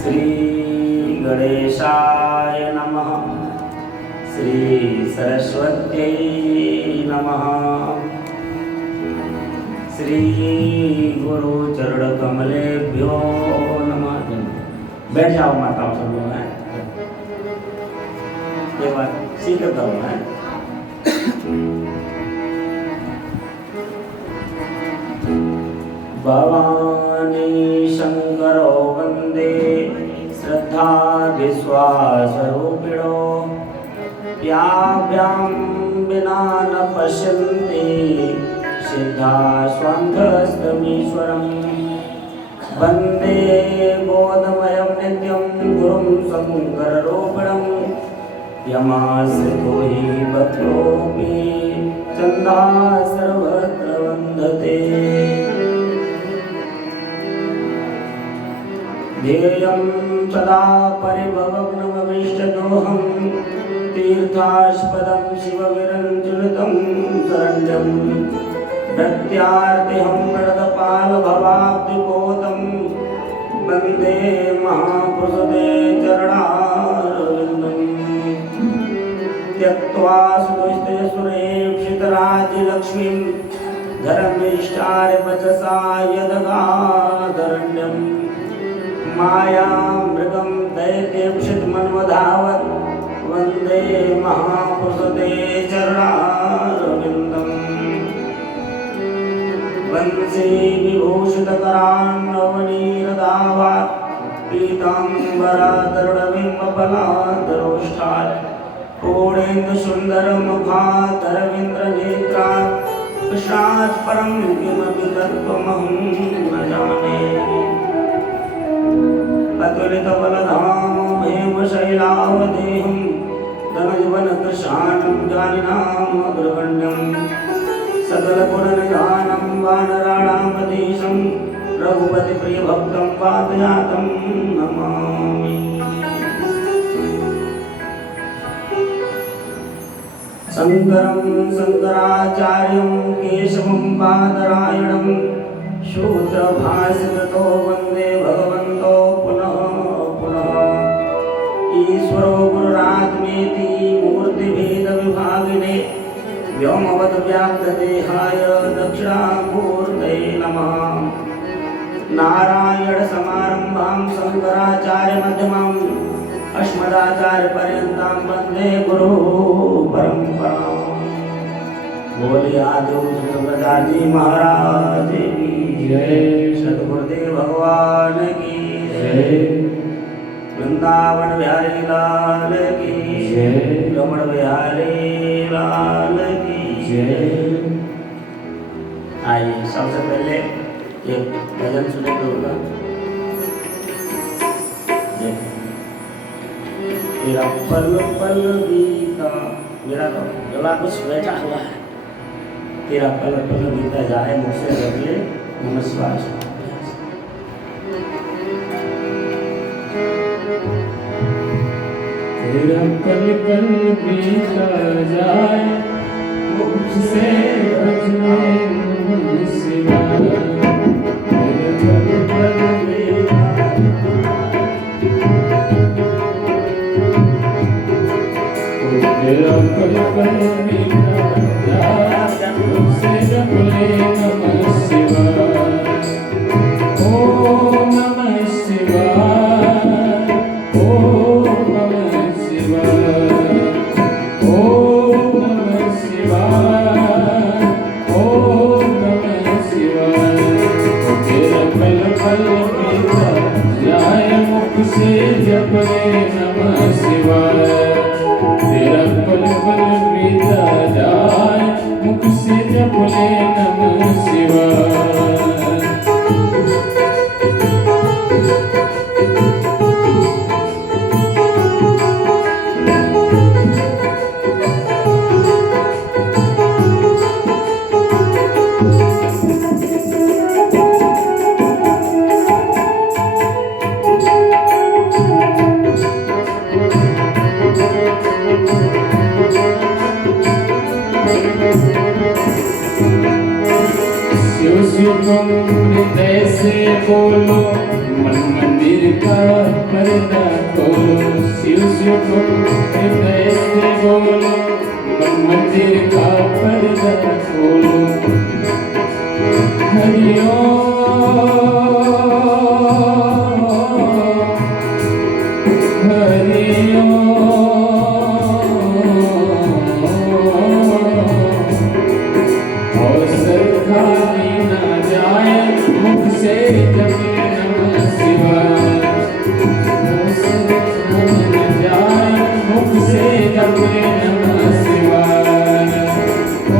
श्री गणेशाय नमः। श्री सरस्वत्यै नमः। श्री गुरु चरण कमलेभ्यो नमः। बैठ जाओ माताओं सब लोग हैं, ये बात सीख करो है। भवानी शंकरो वंदे श्रद्धा विश्वासरूपिणो याभ्यां विना न पश्यन्ति सिद्धा स्वान्तस्तमीश्वरम् वंदे बोधमयं नित्यं गुरुं शंकररूपिणं यमाश्रितो हि भक्तोऽपि चन्दा सर्वत्र वन्दते। ध्येयं सदा परिभवग्नमभीष्टदोहं तीर्थास्पदं शिवविरञ्जनितं शरण्यं प्रत्यार्तिहं प्रणतपालभवाब्धिपोतं वन्दे महापुरुषते चरणारविन्दं त्यक्त्वा सुदुष्टसुरेक्षितराज्यलक्ष्मीं धर्मिष्ठार्यवचसा यदगाधरण्यं मायामृगं दैत्यक्षितमन्वधावत् वन्दे महापुरुषते चरणारविन्दम् वंशी विभूषितकरान्नवनीरदावात् पीताम्बरातरुणबिम्बफलाधरोष्ठात् पूर्णेन्दुसुन्दरमुखादरविन्द्रनेत्रात् कृष्णात् परं किमपि तत्त्वमहं न जाने। अतुलितबलधामं हेमशैलावदेहं धनजीवनकृशानं जानिनाम् अग्रगण्यं सकलगुणनिधानं वानराणामधीशं रघुपतिप्रियभक्तं पादयातं नमामि। शङ्करं शङ्कराचार्यं केशवं बादरायणं शूद्रभाषितो वन्दे भगवन्तो पुनः पुनः। ईश्वरो गुरुरात्मेति मूर्तिभेदविभागिने व्योमवद्व्याप्तदेहाय दक्षिणामूर्तये नमः। नारायणसमारम्भां शङ्कराचार्यमध्यमाम् अस्मदाचार्यपर्यन्तां वन्दे गुरुपरम्पराम्। बोलिए आदिगुरु शंकराचार्य महाराज की जय। सद्गुरुदेव भगवान की जय। वृंदावन बिहारी लाल की जय। रमण बिहारी लाल की जय। आइए सबसे पहले एक भजन सुने होगा। मेरा पल पल बीता, मेरा तो गला कुछ बैठा हुआ है। तेरा पल पल बीता जाए मुझसे रख ले नमस्कार। तेरा पल पल बीता जाए मुझसे रख ले नमस्कार। तेरा पल पल बीता तेरा पल पल बीता जाए मुझसे रख ले नमः शिवाय। ओम नमः शिवाय। ओम नमः शिवाय। ओम नमः शिवाय। ओम नमः शिवाय। तेरा पल पल बीता जाए मुख से जप ले नमः शिवाय। तेरा पल पल बीता जाए मुख से जप ले नमः शिवाय। बोलो मन मंदिर का पर्दा खोलो शिव शिव बोलो हृदय से बोलो मन मंदिर का पर्दा खोलो हरि और सरखारी ना जाए मुख से जपे नमः शिवाय सरखारी ना जाए मुख से जपे नमः शिवाय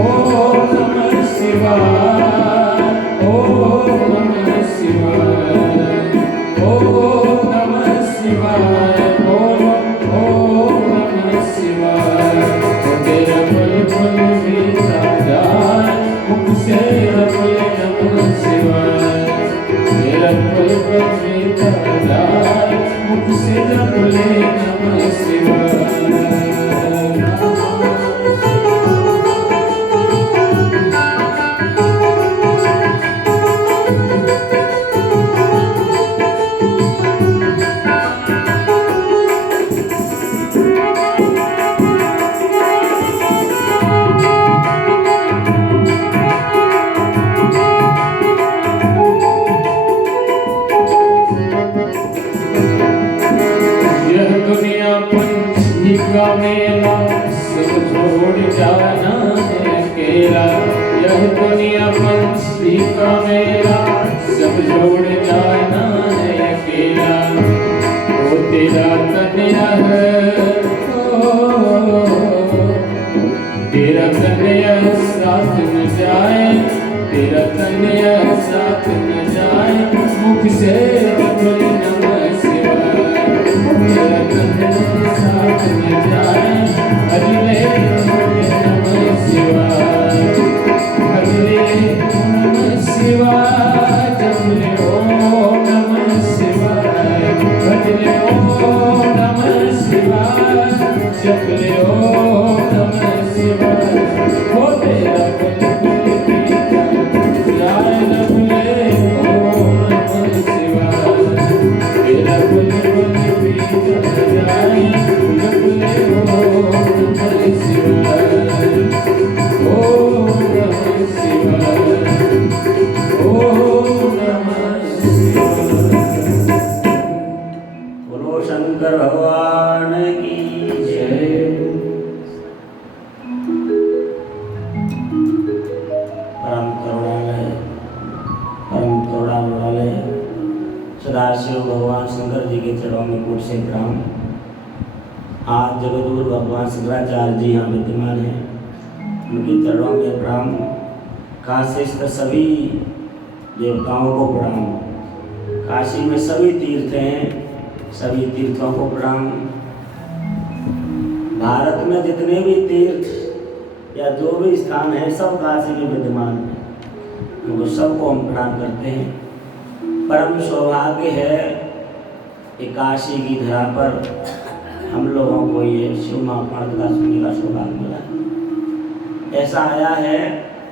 ओम नमः शिवाय ओम नमः शिवाय ओम नमः शिवाय ओम नमः शिवाय तेरा पल पल बीता जाए मुख से जपे नमः शिवाय तेरा पल पल बीता जाए मुख से जपे नमः शिवाय यह दुनिया पंछी का मेला सब छोड़ जाना है अकेला यह दुनिया पंछी का मेला सब छोड़ जाना है अकेला वो तेरा कन्या है तेरा कन्या साथ न जाए तेरा कन्या साथ न जाए मुख से जपे नमः शिवाय तेरा कन्या साथ न जाए अजले नमः शिवाय अजले नमः शिवाय जपले ओम नमः शिवाय अजले ओम नमः शिवाय जपले ओम नमः शिवाय हो तेरा जाए जपले ओम नमः शिवाय तेरा बुल बीता जाए जपले ओम नमः शिवाय ओम नमः शिवाय ओम नमः शिवाय बोलो शंकर भगवान की जय। परम करुणालय परम करुणा वाले सदाशिव भगवान शंकर जी के चरणों में कोटि से प्रणाम। आज जगतगुरु भगवान शंकराचार्य जी यहाँ विद्यमान हैं, उनके चरणों में प्रणाम। काशीस्थ सभी देवताओं को प्रणाम। काशी में सभी तीर्थ हैं, सभी तीर्थों को प्रणाम। भारत में जितने भी तीर्थ या जो भी स्थान है सब काशी में विद्यमान है, उनको सबको हम प्रणाम करते हैं। परम सौभाग्य है कि काशी की धरा पर हम लोगों को ये शिव महापुराण कथा सुनने का सौभाग्य मिला। ऐसा आया है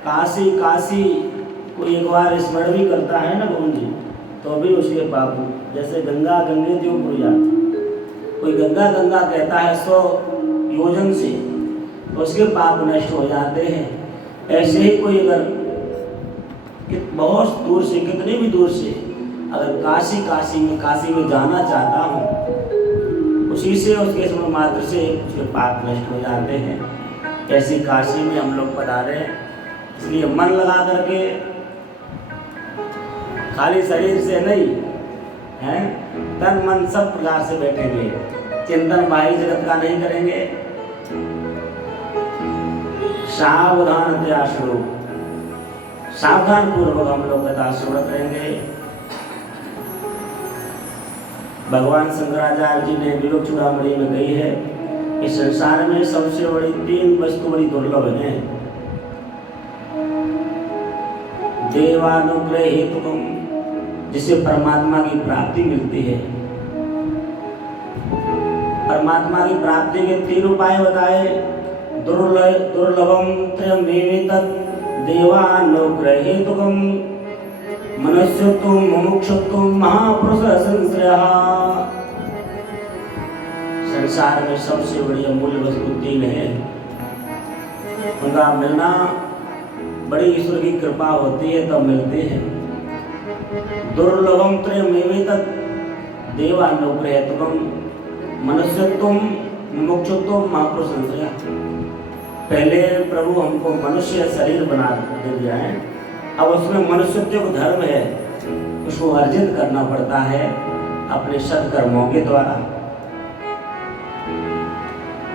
काशी काशी कोई एक बार स्मरण भी करता है ना गोविंद जी, तो भी उसके पाप, जैसे गंगा गंगे जो पुर जाती, कोई गंगा गंगा कहता है 100 योजन से, तो उसके पाप नष्ट हो जाते हैं। ऐसे ही कोई अगर बहुत दूर से, कितने भी दूर से अगर काशी में जाना चाहता हूँ, उसी से उसके स्मरण मात्र से उसके पाप नष्ट हो जाते हैं। ऐसी काशी में हम लोग पधारे हैं, इसलिए मन लगा करके, खाली शरीर से नहीं है, तन मन सब प्रकार से बैठेंगे, चिंतन बाह्य जगत का नहीं करेंगे। सावधान शुरू सावधान पूर्वक हम लोग कथा श्रवण करेंगे। भगवान शंकराचार्य जी ने विवेक चूड़ामणि में कही है कि संसार में सबसे बड़ी 3 वस्तु बड़ी दुर्लभ है। देवानुग्रह हेतु, जिससे परमात्मा की प्राप्ति मिलती है। परमात्मा की प्राप्ति के 3 उपाय बताए। दुर्लभम त्रयमेव तत् देवानुग्रह हेतुकम, मनुष्यत्व मुमुक्षुत्व महापुरुष संश्रयः। संसार में सबसे बड़ी अमूल्य वस्तु तीन है, उनका मिलना बड़ी ईश्वर की कृपा होती है तब मिलते हैं। दुर्लभम त्रयमेवेतत् देवानुग्रहत्वं मनुष्यत्वं मुमुक्षुत्वं महापुरुष संश्रयः। पहले प्रभु हमको मनुष्य शरीर बना दे दिया है, अब उसमें मनुष्यत्व धर्म है, उसको अर्जित करना पड़ता है अपने सत्कर्मों के द्वारा।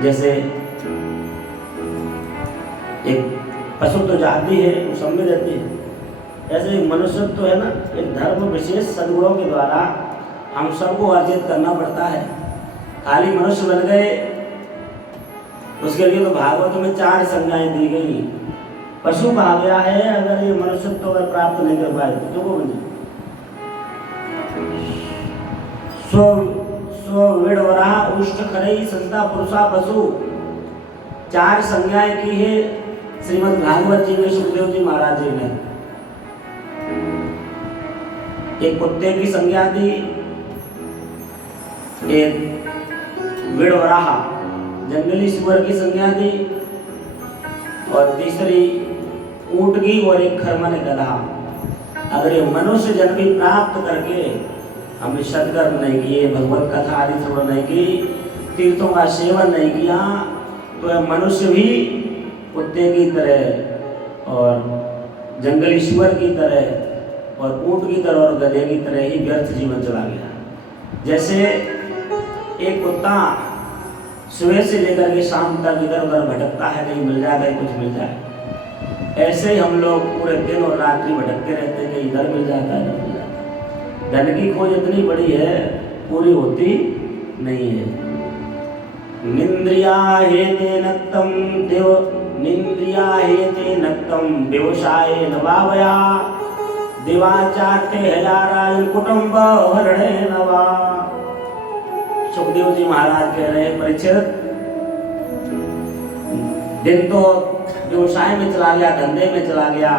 जैसे एक पशु तो जाति है, वो सब में रहती है, ऐसे मनुष्यत्व तो है ना, एक धर्म विशेष सद्गुणों के द्वारा हम सबको अर्जित करना पड़ता है। खाली मनुष्य बन गए उसके लिए तो भागवत में 4 संज्ञाएं दी गई। पशु कहा गया है अगर ये मनुष्यत्व अगर प्राप्त नहीं कर पाए तो को बने स्व विड़वरा उष्ट खरई संता पुरुषा पशु। 4 संज्ञाएं की है श्रीमद् भागवत जी में सुखदेव जी महाराज जी ने। एक कुत्ते की संज्ञा दी, एक विड़वराह जंगली सुअर की संज्ञा दी, और तीसरी ऊंट की, और एक खरमन गधा। अगर ये मनुष्य जन्म भी प्राप्त करके हमने सत्कर्म नहीं किए, भगवत कथा आदि श्रवण नहीं की, तीर्थों का सेवन नहीं किया, तो यह मनुष्य भी कुत्ते की तरह और जंगली सुअर की तरह और ऊंट की तरह और गधे की तरह ही व्यर्थ जीवन चला गया। जैसे एक कुत्ता सुबह से लेकर के शाम तक इधर उधर भटकता है, कहीं मिल जाए कहीं कुछ मिल जाए, ऐसे ही हम लोग पूरे दिन और रात्रि भटकते रहते हैं, कहीं इधर मिल जाता है इधर मिल जाता है। धन की खोज इतनी बड़ी है, पूरी होती नहीं है। निंद्रिया हेते नक्तम देव निंद्रिया हेते नक्तम व्यवसाय नवावया देवाचार्य हजारायन कुटुंब हरणे नवा। सुखदेव जी महाराज कह रहे हैं परीक्षित, दिन तो व्यवसाय में चला गया, धंधे में चला गया,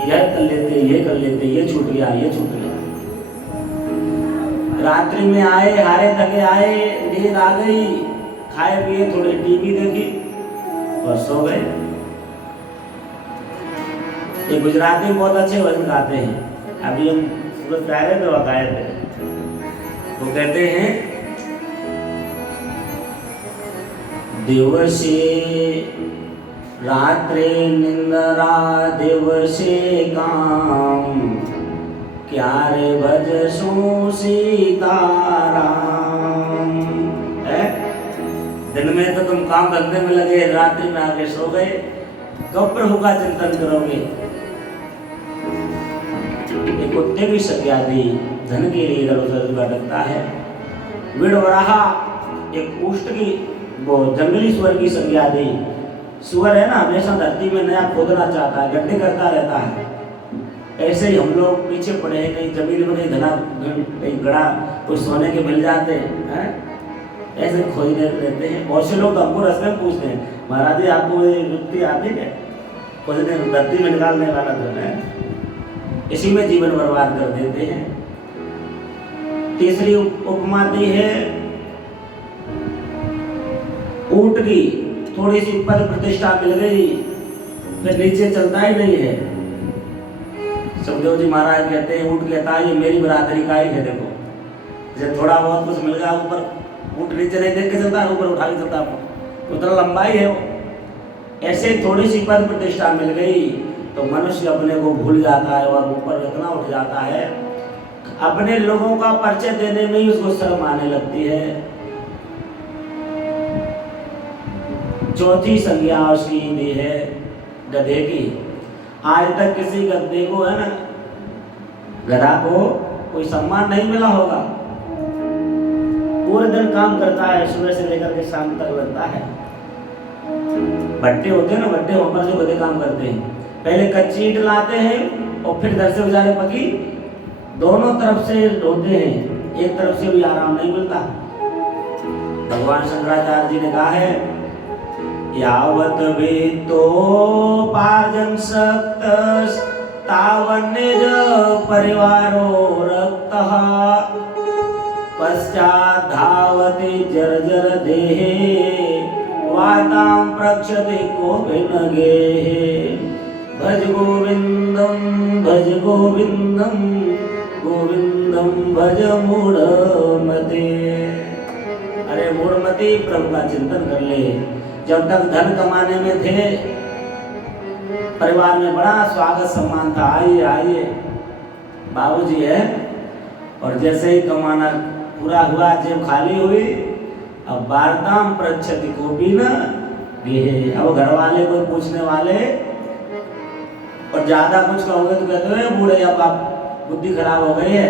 यह कर लेते ये कर लेते, ये छूट गया ये छूट गया। रात्रि में आए हारे थके आए, नींद आ गई, खाए पिए थोड़ी टीवी देखी और सो गए। ये गुजराती बहुत अच्छे भजन गाते हैं, अभी हम सूरत जा रहे थे वह गाए थे, वो कहते हैं दिवसे रात्रे निंद्रा दिवसे काम, क्या रे भजसु सीताराम। दिन में तो तुम काम धंधे में लगे, रात्रि में आके सो गए, कब प्रभु का चिंतन करोगे। एक कुत्ते की संज्ञा दी, धन के लिए इधर उधर भटकता है। विड़वराहा एक उष्ट की वो जंगली सुअर की संज्ञा दी। सुअर है ना, हमेशा धरती में नया खोदना चाहता है, गड्ढे करता रहता है। ऐसे ही हम लोग पीछे पड़े हैं, कहीं जमीन में कहीं धना कहीं गड़ा कुछ सोने के मिल जाते हैं, ऐसे खोजने रहते हैं। बहुत से लोग तो हमको रास्ते में पूछते हैं, महाराज जी आपको ये युक्ति आती है खोजने धरती में निकालने वाला धन है, इसी में जीवन बर्बाद कर देते हैं। तीसरी उपमा दी है ऊंट की, थोड़ी सी पद प्रतिष्ठा मिल गई फिर नीचे चलता ही नहीं है। सुखदेव जी महाराज कहते हैं, ऊंट कहता है ये मेरी बरादरी का ही है, देखो जब थोड़ा बहुत कुछ मिल गया ऊपर, ऊंट नीचे नहीं देख के चलता है, ऊपर उठा के चलता है, उतना लंबाई है वो। ऐसे थोड़ी सी पद प्रतिष्ठा मिल गई तो मनुष्य अपने को भूल जाता है और ऊपर इतना उठ जाता है, अपने लोगों का परिचय देने में ही उसको शर्म आने लगती है। चौथी संज्ञा उसकी दी है गधे की। आज तक किसी गधे को है ना, गधा को कोई सम्मान नहीं मिला होगा। पूरे दिन काम करता है, सुबह से लेकर के शाम तक लगता है। भट्टे होते हैं ना, भट्टे पर जो गधे काम करते हैं, पहले कच्ची ईंट लाते हैं और फिर घर से बेचारे पकी दोनों तरफ से ढोते हैं, एक तरफ से भी आराम नहीं मिलता। भगवान शंकराचार्य जी ने कहा है, यावत वेतो पार्जन सक्त तावन्निज परिवारो रक्तः पश्चात् धावति जर्जर देहे वातां प्रक्षति कोऽपि न गेहे भज गोविंदम गोविंदम भज मूढ़मते। अरे मूढ़मती, प्रभु का चिंतन कर ले। जब तक धन कमाने में थे, परिवार में बड़ा स्वागत सम्मान था, आइए आइए बाबूजी है। और जैसे ही कमाना पूरा हुआ, जेब खाली हुई, अब वार्ताम प्रक्षति को भी न गेहे। अब घर वाले कोई पूछने वाले और ज्यादा कुछ कहोगे तो कहते हैं बूढ़े अब आप बुद्धि खराब हो गई है,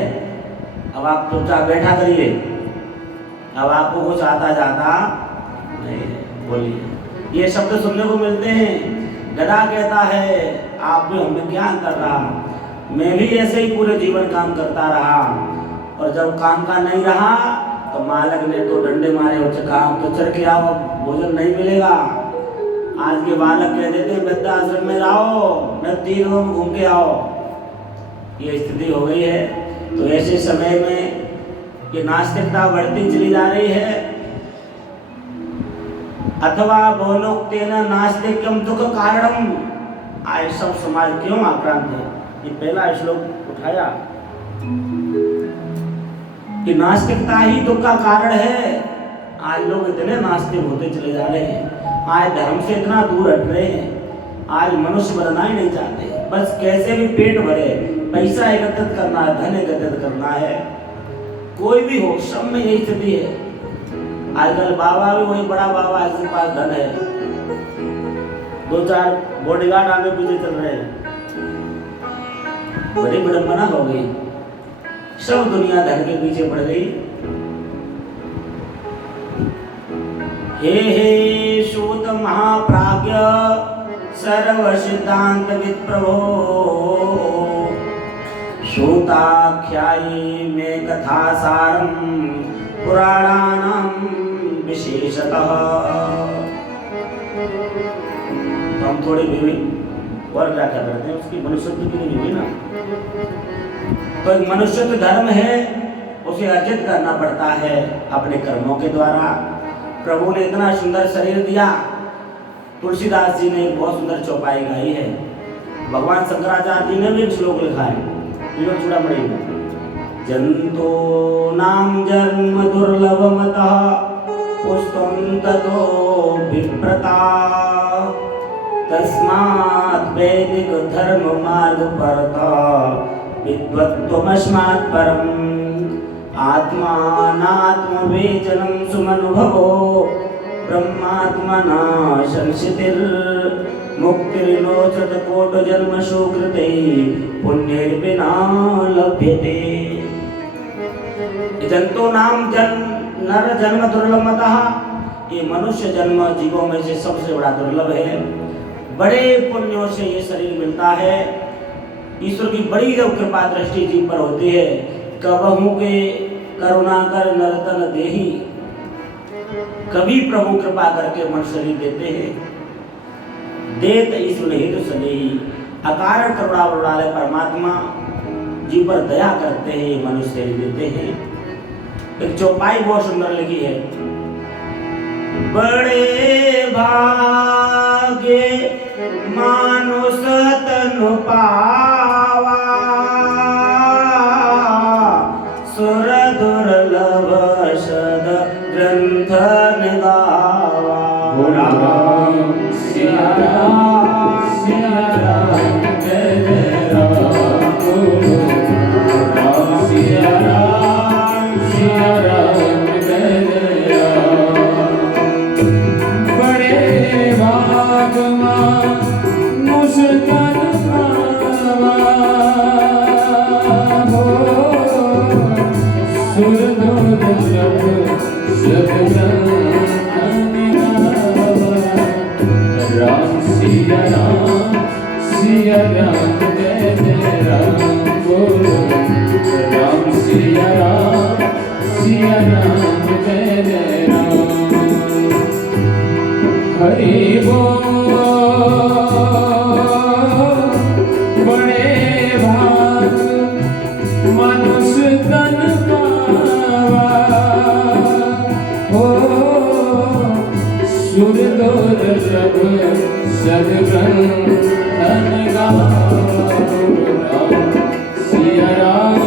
अब आप चुपचाप बैठा करिए, अब आपको कुछ आता जाता नहीं है। बोलिए, ये शब्द सुनने को मिलते हैं। गधा कहता है आप भी हमें क्या कर रहा, मैं भी ऐसे ही पूरे जीवन काम करता रहा, और जब काम का नहीं रहा तो मालक ने तो डंडे मारे और काम तो चढ़ के आओ, भोजन नहीं मिलेगा। आज के बालक कह देते हैं वृद्धाश्रम में रहो, न 3 में घूम के आओ। ये स्थिति हो गई है। तो ऐसे समय में ये नास्तिकता बढ़ती चली जा रही है। अथवा बोलोक्तेन नास्तिक्यम दुख कारणम। आज सब समाज क्यों आक्रांत है? ये पहला श्लोक उठाया कि नास्तिकता ही दुख का कारण है। आज लोग इतने नास्तिक होते चले जा रहे हैं, आज धर्म से इतना दूर हट रहे हैं, आज मनुष्य बनना ही नहीं चाहते, बस कैसे भी पेट भरे, पैसा एकत्रित करना है, धन एकत्रित करना है। कोई भी हो, सब में यही स्थिति है। आजकल बाबा भी वही बड़ा बाबा है जिसके पास धन है, 2-4 बॉडीगार्ड आगे पीछे चल रहे हैं, बड़ी विडंबना हो गई। सब दुनिया धन के पीछे पड़ गई। हे सूत महाप्राज्ञ सर्व सिद्धांत विद प्रभो, सूताख्यायी में कथा सारम पुराणानां विशेषतः। तो हम थोड़ी भी और व्याख्या करते हैं उसकी, मनुष्यत्व की नहीं हुई ना। तो एक मनुष्यत्व धर्म है, उसे अर्जित करना पड़ता है अपने कर्मों के द्वारा। प्रभु ने इतना सुंदर शरीर दिया। तुलसीदास जी ने एक बहुत सुंदर चौपाई गाई है। भगवान शंकराचार्य जी ने भी एक श्लोक लिखा है, चूड़ामणि में, जंतो नाम जन्म दुर्लभमतः पुष्पं ततो विप्रता, तस्मात् वैदिक धर्म मार्ग परता विद्वत्त्वमस्मात् परम्। आत्मानात्म वेचनं सुमनुभवो ब्रह्मात्मना संसितिर् मुक्तिर्नोचत कोट जन्म सुकृते पुण्यैर्विना लभ्यते। जंतो नाम नर जन्म दुर्लभतः, ये मनुष्य जन्म जीवों में से सबसे बड़ा दुर्लभ है। बड़े पुण्यों से ये शरीर मिलता है। ईश्वर की बड़ी जब कृपा दृष्टि जीव पर होती है, कबहू के करुणा कर नरतन देही, कभी प्रभु कृपा करके मन शरीर देते हैं। देत ईश्वर हेतु सनेही, अकारण करुणा वाले परमात्मा जीव पर दया करते हैं, मनुष्य शरीर देते हैं। एक चौपाई बहुत सुंदर लिखी है, बड़े भागे मानुष तनु पावा, सुर दुर्लभ सद ग्रंथ निगावा। राम सिया राम सिया राम जय राम, राम सिया राम सिया राम जय राम। बड़े भाग मानुष तन पावा, सुर दुर्लभ सद ग्रंथ निगावा। राम सिया राम जय जय राम बोलो, राम सिया राम जय जय राम। हरि बोल। बड़े तन पावा हो सुर दुर्लभ सदगन धन गावा सिया राम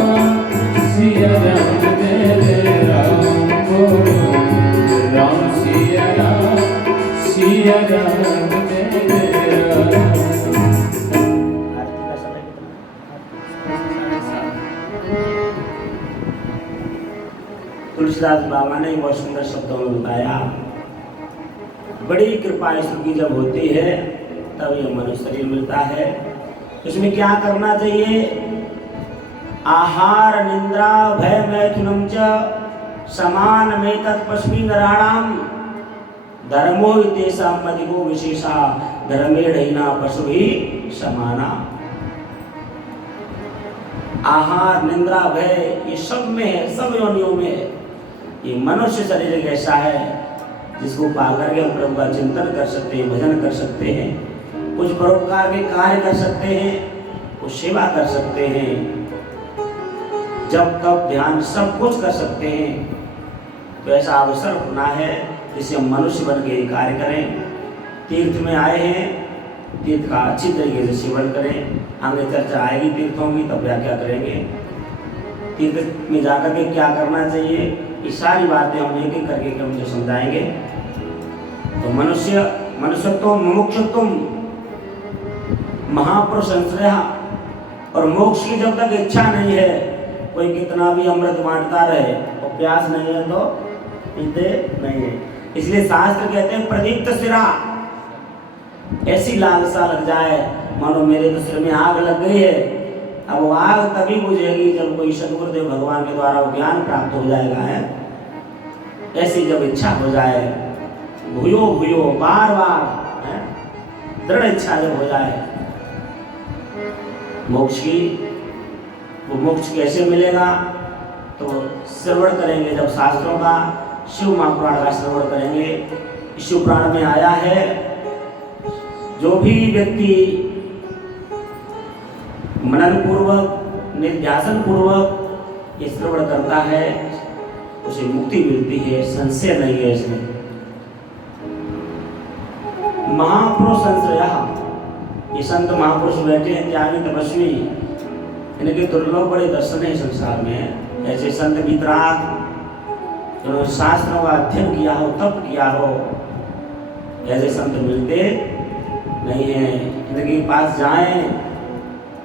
मेरे राम बोलो राम सिया राम मेरे राम। आरती का समय कितना? तुलसीदास बाबा ने बहुत सुंदर शब्दों में बताया, बड़ी कृपा ईश्वर की जब होती है तब ये मनुष्य शरीर मिलता है। इसमें क्या करना चाहिए? आहार निंद्रा भय मैथुनम च समान में तत्पस्वी नराणाम धर्मो तेषां मदिगो विशेषा धर्मेणैना पशुभिः समाना। आहार निंद्रा भय ये सब में है, सब योनियों में है। ये मनुष्य शरीर एक ऐसा है जिसको पाकर के हम प्रभु का चिंतन कर सकते हैं, भजन कर सकते हैं, कुछ परोपकार के कार्य कर सकते हैं, कुछ सेवा कर सकते हैं, जब तब ध्यान सब कुछ कर सकते हैं। तो ऐसा अवसर होना है जिसे हम मनुष्य बन के कार्य करें। तीर्थ में आए हैं, तीर्थ का अच्छी तरीके से सेवन करें। आगे चर्चा आएगी तीर्थों की, तब व्याख्या करेंगे। तीर्थ में जाकर के क्या करना चाहिए, ये सारी बातें हम एक एक करके हमसे समझाएंगे। तो मनुष्यत्व मुमुक्षुत्व महापुरुष संश्रय, और मोक्ष की जब तक इच्छा नहीं है, कोई कितना भी अमृत बांटता रहे और प्यास नहीं है तो पीते नहीं है। इसलिए शास्त्र कहते हैं प्रदीप्त सिरा, ऐसी लालसा लग जाए मानो मेरे तो सिर में आग लग गई है। अब वो आग तभी बुझेगी जब कोई सदगुरुदेव भगवान के द्वारा वो ज्ञान प्राप्त हो जाएगा है। ऐसी जब इच्छा हो जाए भूयो भूयो बार बार दृढ़ इच्छा जब हो जाए मोक्ष की, वो मोक्ष कैसे मिलेगा? तो श्रवण करेंगे जब शास्त्रों का, शिव महापुराण का श्रवण करेंगे। शिव पुराण में आया है, जो भी व्यक्ति मनन पूर्वक निर्ध्यासन पूर्वक ये श्रवण करता है उसे मुक्ति मिलती है, संशय नहीं है इसमें। महापुरुष संश्रय, ये संत महापुरुष बैठे हैं, त्यागी तपस्वी, इनके दुर्लभ बड़े दर्शन है संसार में। ऐसे संत वितराग जिन्होंने शास्त्रों का अध्ययन किया हो, तप किया हो, ऐसे संत मिलते नहीं है। इनके पास जाएं,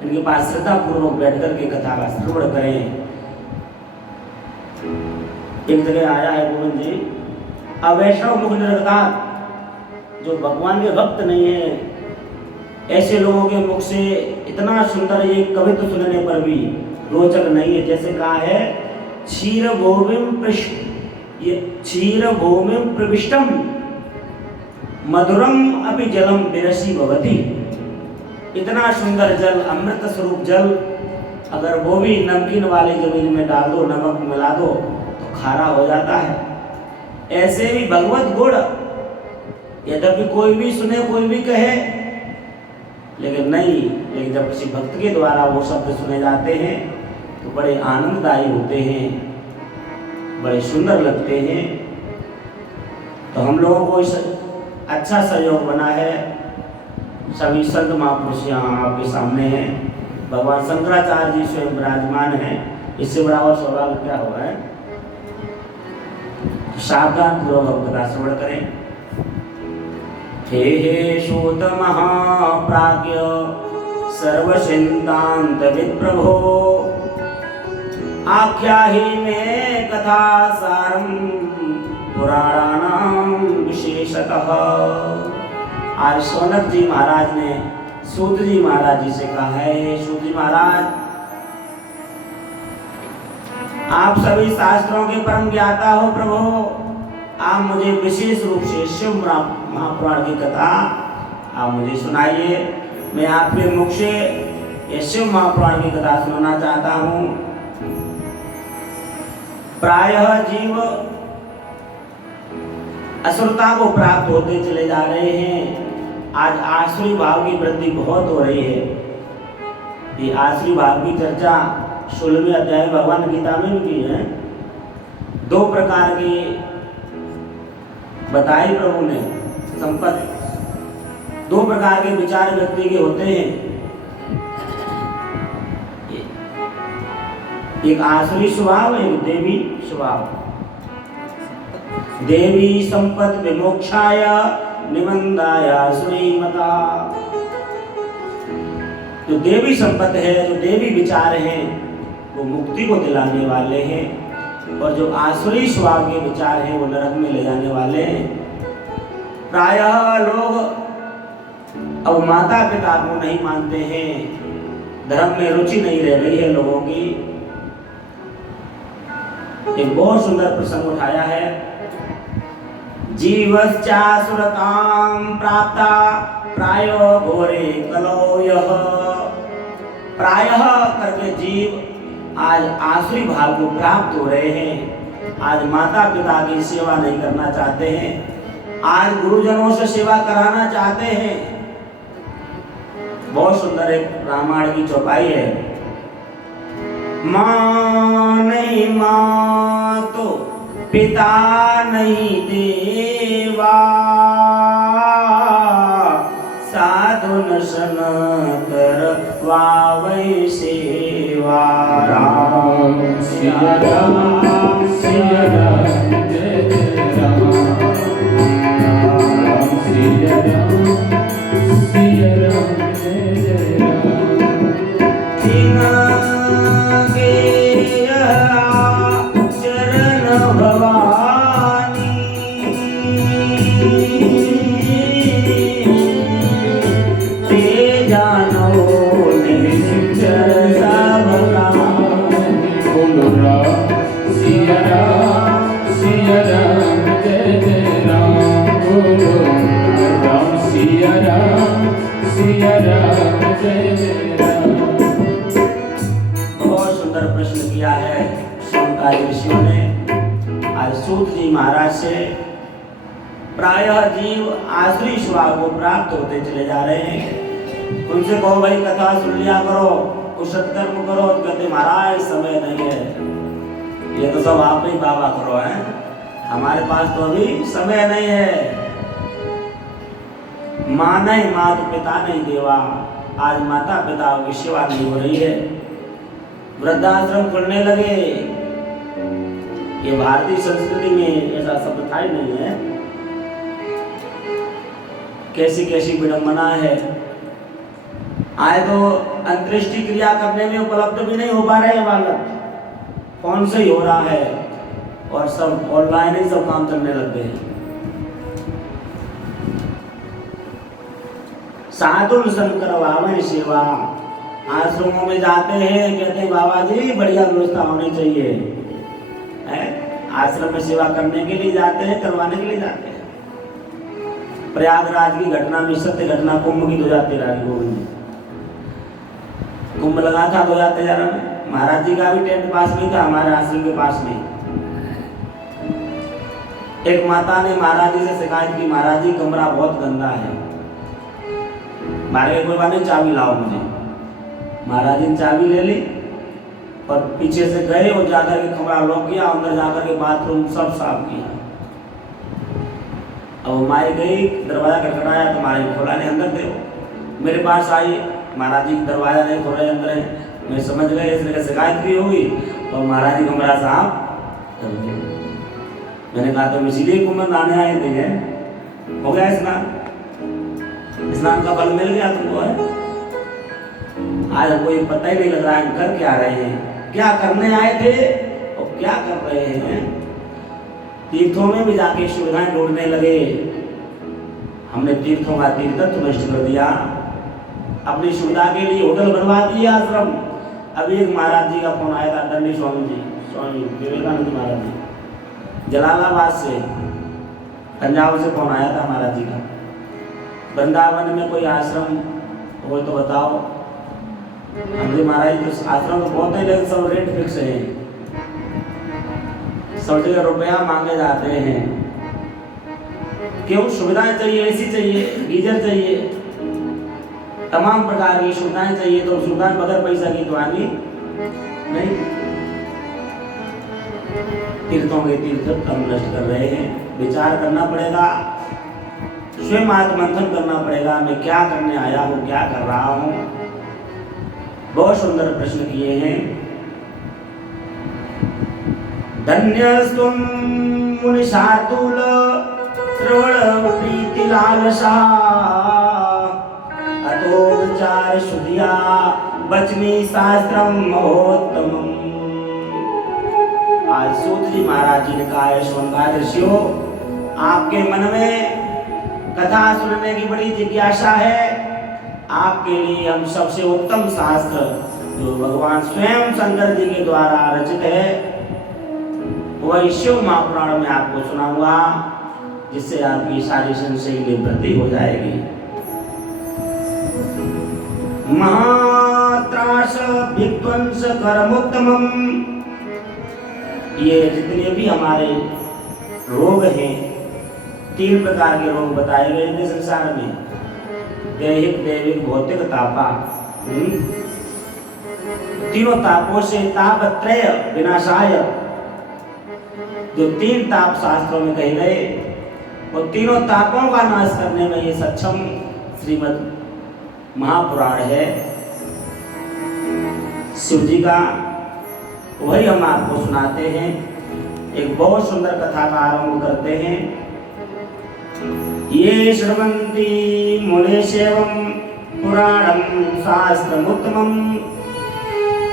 इनके पास श्रद्धा पूर्वक बैठ कर के कथा का श्रवण करें। एक जगह आया है गोविंद जी, अवैष्णव मुख निरगता, जो भगवान के भक्त नहीं है, ऐसे लोगों के मुख से इतना सुंदर ये कवित्व सुनने पर भी रोचक नहीं है। जैसे कहा है क्षीर भूमिम प्रविष्टम मधुरम अभी जलम विरसी भवति। इतना सुंदर जल, अमृत स्वरूप जल, अगर वो भी नमकीन वाले जमीन में डाल दो, नमक मिला दो तो खारा हो जाता है। ऐसे ही भगवत गुण यद्यपि कोई भी सुने, कोई भी कहे, लेकिन नहीं, लेकिन जब किसी भक्त के द्वारा वो शब्द सुने जाते हैं तो बड़े आनंददायी होते हैं, बड़े सुंदर लगते हैं। तो हम लोगों को इस अच्छा सहयोग बना है। सभी संत महापुरुष यहाँ आपके सामने हैं, भगवान शंकराचार्य जी स्वयं विराजमान हैं। इससे बड़ा और सौभाग्य क्या हुआ है? सावधान पूर्वक कथा श्रवण करें। हे सूत महाप्राज्ञ सर्वचिंतांत विप्रभो, आख्याहि में कथा सारम पुराणानां विशेषतः। आज सोनक जी महाराज ने सूत जी महाराज जी से कहा है, सूत जी महाराज आप सभी शास्त्रों के परम ज्ञाता हो प्रभु, आप मुझे विशेष रूप से शिव महापुराण की कथा आप मुझे सुनाइए। मैं आपके मुख से ये शिव महापुराण की कथा सुनना चाहता हूँ। प्रायः जीव असुरता को प्राप्त होते चले जा रहे हैं। आज आसुरी भाव की वृद्धि बहुत हो रही है। ये आसुरी भाव की चर्चा 16वें अध्याय भगवान गीता में भी है। 2 प्रकार की बताई प्रभु ने संपत्ति। 2 प्रकार के विचार व्यक्ति के होते हैं, एक आसुरी स्वभाव, एक देवी स्वभाव। देवी संपत् विमोक्षाय निबंधाय श्रीमता। जो देवी संपत्ति है, जो देवी विचार हैं, वो मुक्ति को दिलाने वाले हैं, और जो आसुरी स्वभाव के विचार हैं वो नरक में ले जाने वाले हैं। प्रायः लोग अब माता पिता को नहीं मानते हैं, धर्म में रुचि नहीं रह गई है लोगों की। एक बहुत सुंदर प्रसंग उठाया है। जीवश्चासुरतां प्राप्ता प्रायो घोरे कलो यः। प्रायः करके जीव आज आसुरी भाव को प्राप्त हो रहे हैं। आज माता पिता की सेवा नहीं करना चाहते हैं, आज गुरुजनों से सेवा कराना चाहते हैं। बहुत सुंदर एक रामायण की चौपाई है। माँ नहीं माँ तो पिता नहीं देवा, साधु न सन करवावै सेवा। राम सिया राम सिया राम जय जय राम। राम सिया राम सिया राम जय जय राम। चरण भवानी ते जानो निश्चर सब काम। बोलो राम सिया राम जय जय राम। बोलो राम सिया राम जय जय राम। बहुत सुंदर प्रश्न किया है शौनकादि ऋषियों ने आज सूत जी महाराज से। प्रायः जीव आसुरी स्वभाव को प्राप्त होते चले जा रहे हैं। उनसे कहो भाई कथा सुन लिया करो, कुछ सत्कर्म करो, तो कहते महाराज समय नहीं है, ये तो सब आप ही बाबा करो हैं, हमारे पास तो अभी समय नहीं है। माँ नहीं माँ तो पिता नहीं देवा। आज माता पिता की सेवा नहीं हो रही है, वृद्धाश्रम खुलने लगे। ये भारतीय संस्कृति में ऐसा शब्द था ही नहीं है। कैसी कैसी विडंबना है। आए तो अंत्येष्टि क्रिया करने में उपलब्ध भी नहीं हो पा रहे हैं बालक, फोन से ही हो रहा है, और सब ऑनलाइन ही सब काम चलने लग गए हैं। साधु सन करवावे सेवा। आश्रमों में जाते हैं, कहते हैं बाबा जी बढ़िया व्यवस्था होनी चाहिए है? आश्रम में सेवा करने के लिए जाते हैं, करवाने के लिए जाते हैं। प्रयागराज की घटना में सत्य घटना कुंभ की 2013 में कुंभ लगा था 2013 में। महाराज जी का भी टेंट पास में था, हमारे आश्रम के पास में। एक माता ने महाराज जी से शिकायत की, महाराज जी कमरा बहुत गंदा है, मारे कोई बात नहीं, चाबी लाओ मुझे। महाराज जी ने चाबी ले ली और पीछे से गए और जाकर के कमरा लॉक किया, अंदर जाकर के बाथरूम सब साफ किया। अब माई गई, दरवाजा खटखटाया तो महाराज ने खोला नहीं, अंदर थे वो। मेरे पास आई, महाराज जी दरवाजा नहीं खोला, अंदर है। मैं समझ गया इसने शिकायत की होगी और महाराज जी कमरा साफ कर दिया। मैंने कहा तो इसीलिए कुंभ नहाने आए थे, हो गया स्नान, स्नान का फल मिल गया तुमको है। आज हमको ये पता ही नहीं लग रहा है कर क्या रहे हैं, क्या करने आए थे और क्या कर रहे हैं। तीर्थों में भी जाके सुविधाएं ढूंढने लगे। हमने तीर्थों का तीर्थत्व नष्ट कर दिया, अपनी सुविधा के लिए होटल बनवा दिए आश्रम। अभी एक महाराज जी का फोन आया था, दंडी स्वामी जी, स्वामी विवेकानंद महाराज जी, जलालाबाद से, पंजाब से फोन आया था महाराज जी का। वृंदावन में कोई आश्रम हो तो बताओ। हमने महाराज तो आश्रम तो बहुत है, लेकिन सब रेट फिक्स है, सब जगह रुपया मांगे जाते हैं। क्यों? सुविधाएं चाहिए, एसी चाहिए, गीजर चाहिए, तमाम प्रकार की सुविधाएं चाहिए। तो सुविधाएं बगैर पैसा की तो आनी नहीं, तीर्थों के तीर्थ हम नष्ट कर रहे हैं। विचार करना पड़ेगा, स्वयं आत्ममंथन करना पड़ेगा, मैं क्या करने आया हूँ, क्या कर रहा हूँ। बहुत सुंदर प्रश्न किए हैं। धन्यस्त्वं मुनिशार्दूल श्रवण प्रीति लालसा अतो विचार शुद्धिया वचमी शास्त्रम महोत्तमम्। आज सूत जी महाराज जी ने कहा है, सोनभाद्र ऋषियों, आपके मन में कथा सुनने की बड़ी जिज्ञासा है। आपके लिए हम सबसे उत्तम शास्त्र जो भगवान स्वयं शंकर जी के द्वारा रचित है वही शिव महापुराण में आपको सुनाऊंगा, जिससे आपकी सारी संशय निवृत्ति हो जाएगी। महात्रास विध्वंस कर्मोत्तमम। ये जितने भी हमारे रोग हैं, 3 प्रकार के रोग बताए गए हैं संसार में, दैहिक दैविक भौतिक तापा। तीनों तापों से तापत्रय विनाशाय, जो 3 ताप शास्त्रों में कहे गए, और तीनों तापों का नाश करने में ये सक्षम श्रीमद् महापुराण है शिव जी का, वही हम आपको सुनाते हैं। एक बहुत सुंदर कथा का आरंभ करते हैं। ये श्रवन्ति मुनेशेवं पुराणं शास्त्रमुत्तमं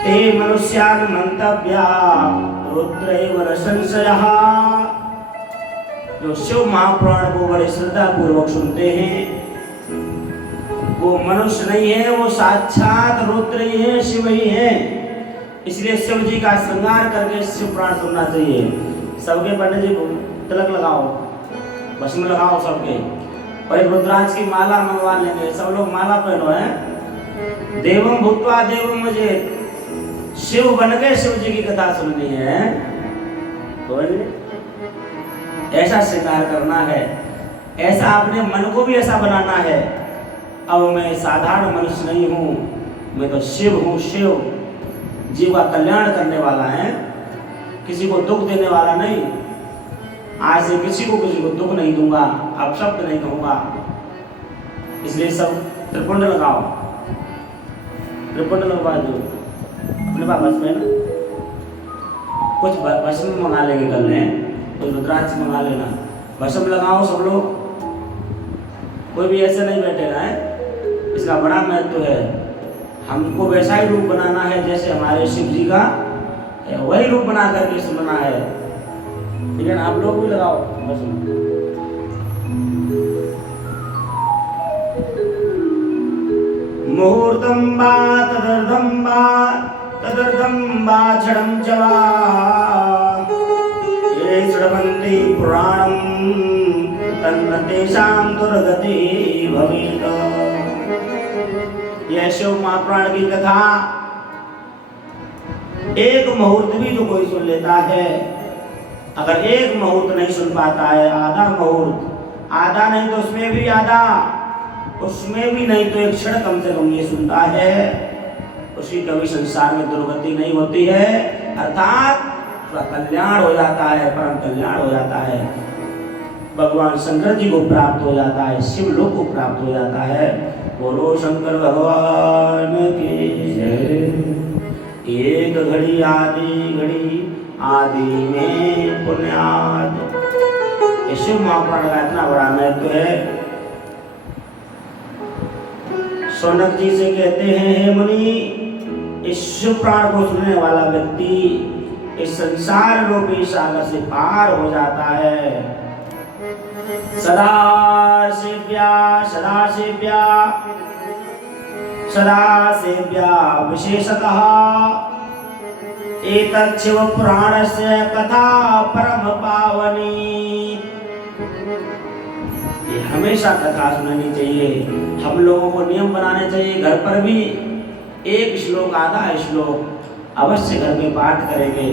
ते मनुष्यान् मंतव्या रुद्रैव न संशयः। जो शिव महापुराण को बड़े श्रद्धा पूर्वक सुनते हैं वो मनुष्य नहीं है, वो साक्षात रुद्र ही है, शिव ही है। इसलिए शिव जी का श्रृंगार करके शिव पुराण सुनना चाहिए। सबके पंडित जी तिलक लगाओ, भस्म लगाओ सबके, और रुद्राक्ष की माला मंगवा लेंगे, सब लोग माला पहनो है। देवम भूत्वा देवम, मुझे शिव बन के शिव जी की कथा सुननी है, तो ऐसा श्रृंगार करना है, ऐसा अपने मन को भी ऐसा बनाना है। अब मैं साधारण मनुष्य नहीं हूँ, मैं तो शिव हूँ। शिव जीव का कल्याण करने वाला है, किसी को दुख देने वाला नहीं। आज से किसी को दुख नहीं दूंगा, अपशब्द नहीं कहूंगा। इसलिए सब त्रिपुंड लगाओ, त्रिपुंड लगवा दो अपने पास बस में ना, कुछ भस्म मंगा लेंगे कल में, तो रुद्राक्ष मंगा लेना, भस्म लगाओ सब लोग, कोई भी ऐसे नहीं बैठेगा है। इसका बड़ा महत्व है। हमको वैसा ही रूप बनाना है जैसे हमारे शिव जी का है, वही रूप बना करके सुनना है। ठीक है ना, आप लोग भी लगाओ भस्म। मुहूर्तं वा तदर्थं वा क्षणं च वा ये श्रवन्ति पुराणं तन्न तेषां दुर्गतिः भवेत्। यह शिव महापुराण की कथा एक मुहूर्त भी जो कोई सुन लेता है, अगर एक मुहूर्त नहीं सुन पाता है, आधा मुहूर्त, आधा नहीं तो उसमें भी आधा, उसमें भी नहीं तो एक क्षण कम से कम ये सुनता है, उसकी कभी संसार में दुर्गति नहीं होती है, अर्थात कल्याण हो जाता है, परम कल्याण हो जाता है, भगवान शंकर जी को प्राप्त हो जाता है, शिव लोक को प्राप्त हो जाता है। बोलो शंकर भगवान की जय। एक घड़ी आदि में पुण्याद। शिव महापुराण का इतना बड़ा महत्व है। सौनक जी से कहते हैं, हे मुनि, इस शिव पुराण को सुनने वाला व्यक्ति इस संसार रूपी सागर से पार हो जाता है। सदाशिव्या विशेषतः एतत् शिव पुराणस्य कथा परम पावनी। ये हमेशा कथा सुननी चाहिए। हम लोगों को नियम बनाने चाहिए, घर पर भी एक श्लोक, आधा श्लोक अवश्य घर में पाठ करेंगे।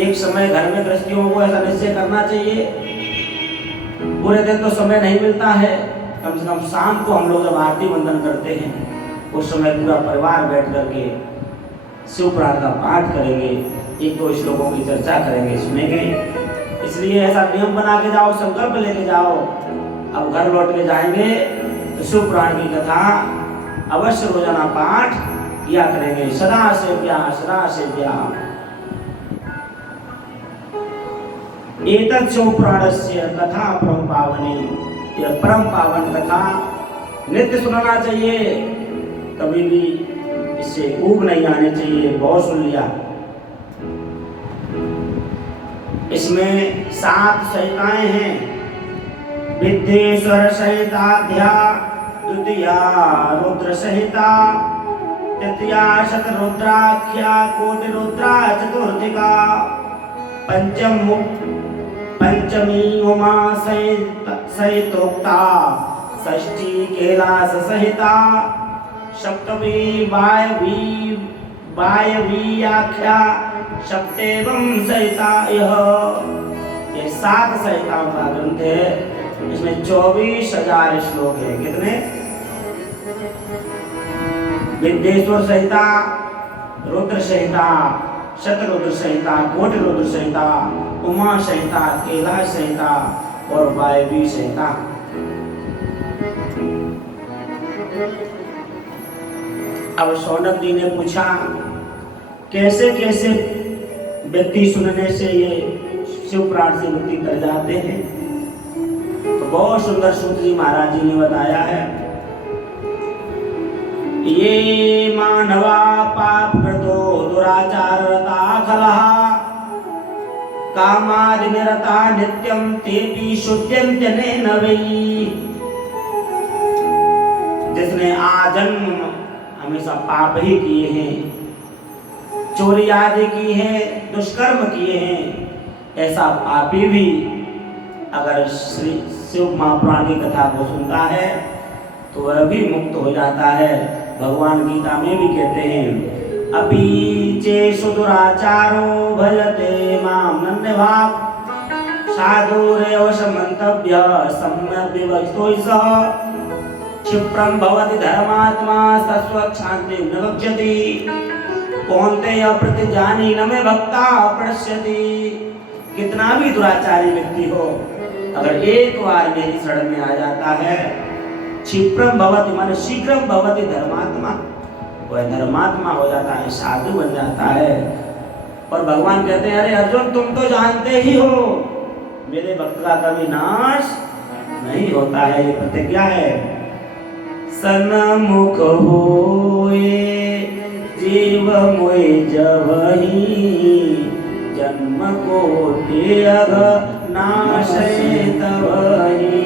एक समय घर में गृहस्थियों को ऐसा निश्चय करना चाहिए। पूरे दिन तो समय नहीं मिलता है, कम से कम शाम को हम लोग जब आरती वंदन करते हैं उस समय पूरा परिवार बैठ करके शिव पुराण का पाठ करेंगे, एक दो श्लोकों की चर्चा करेंगे, सुनेंगे। इसलिए ऐसा नियम बना के जाओ, संकल्प लेके जाओ। अब घर लौट के जाएंगे तो शिव पुराण की कथा अवश्य रोजाना पाठ किया करेंगे। सदा सेव्या एतत् शिव पुराणस्य कथा परम पावनी। यह परम पावन कथा नित्य सुनाना चाहिए, कभी भी इससे ऊब नहीं आनी चाहिए। बहुत सुन लिया। इसमें 7 संहिताएं हैं। विद्येश्वर संहिताध्या, द्वितीया रुद्र संहिता, तृतीया शतरुद्राख्या, कोटि रुद्रा चतुर्थिका, पंचमी उमा सहितोक्ता, षष्ठी कैलास संहिता, सप्तमी वायवी आख्या, सप्तम संहिता। ये 7 संहिताओं का ग्रंथ है। इसमें 24,000 श्लोक है। कितने? विद्येश्वर संहिता, रुद्र संहिता, शतरुद्र संहिता, कोटि रुद्र संहिता, उमा संहिता, कैलाश संहिता और वायवी संहिता। अब शौनक जी ने पूछा कैसे कैसे व्यक्ति सुनने से ये शिव पुराण से मुक्ति कर जाते हैं। तो बहुत सुंदर सूत जी महाराज जी ने बताया है। ये मानवा पाप कृतो दुराचार रता खलः, कामादि निरता नित्यं तेपि शुद्ध्यन्त्यनेन वै। जिसने आजन्म हमेशा पाप ही किए हैं, चोरी आदि की है, दुष्कर्म किए हैं, ऐसा पापी भी अगर श्री शिव महापुराण की कथा को सुनता है तो वह भी मुक्त हो जाता है। भगवान गीता में भी कहते हैं अपि चेषु दुराचारो भजते मां नन्यभाक्, साधुरेव समन्तव्य सम्यक् विवक्षितो सः, क्षिप्रं भवति धर्मात्मा सस्वच्छान्तिं न गच्छति, कौन्तेय प्रतिजानी न मे भक्ता प्रणश्यति। कितना भी दुराचारी व्यक्ति हो, अगर एक बार मेरी शरण में आ जाता है, क्षिप्रम भवति माने शीघ्रम भवति धर्मात्मा, वह धर्मात्मा हो जाता है, साधु बन जाता है। और भगवान कहते हैं अरे अर्जुन तुम तो जानते ही हो मेरे भक्त का कभी नाश नहीं होता है। ये प्रतिज्ञा है। सन्मुख होए जीव मोय जवही, जन्म कोटि अघ नाशय तवही।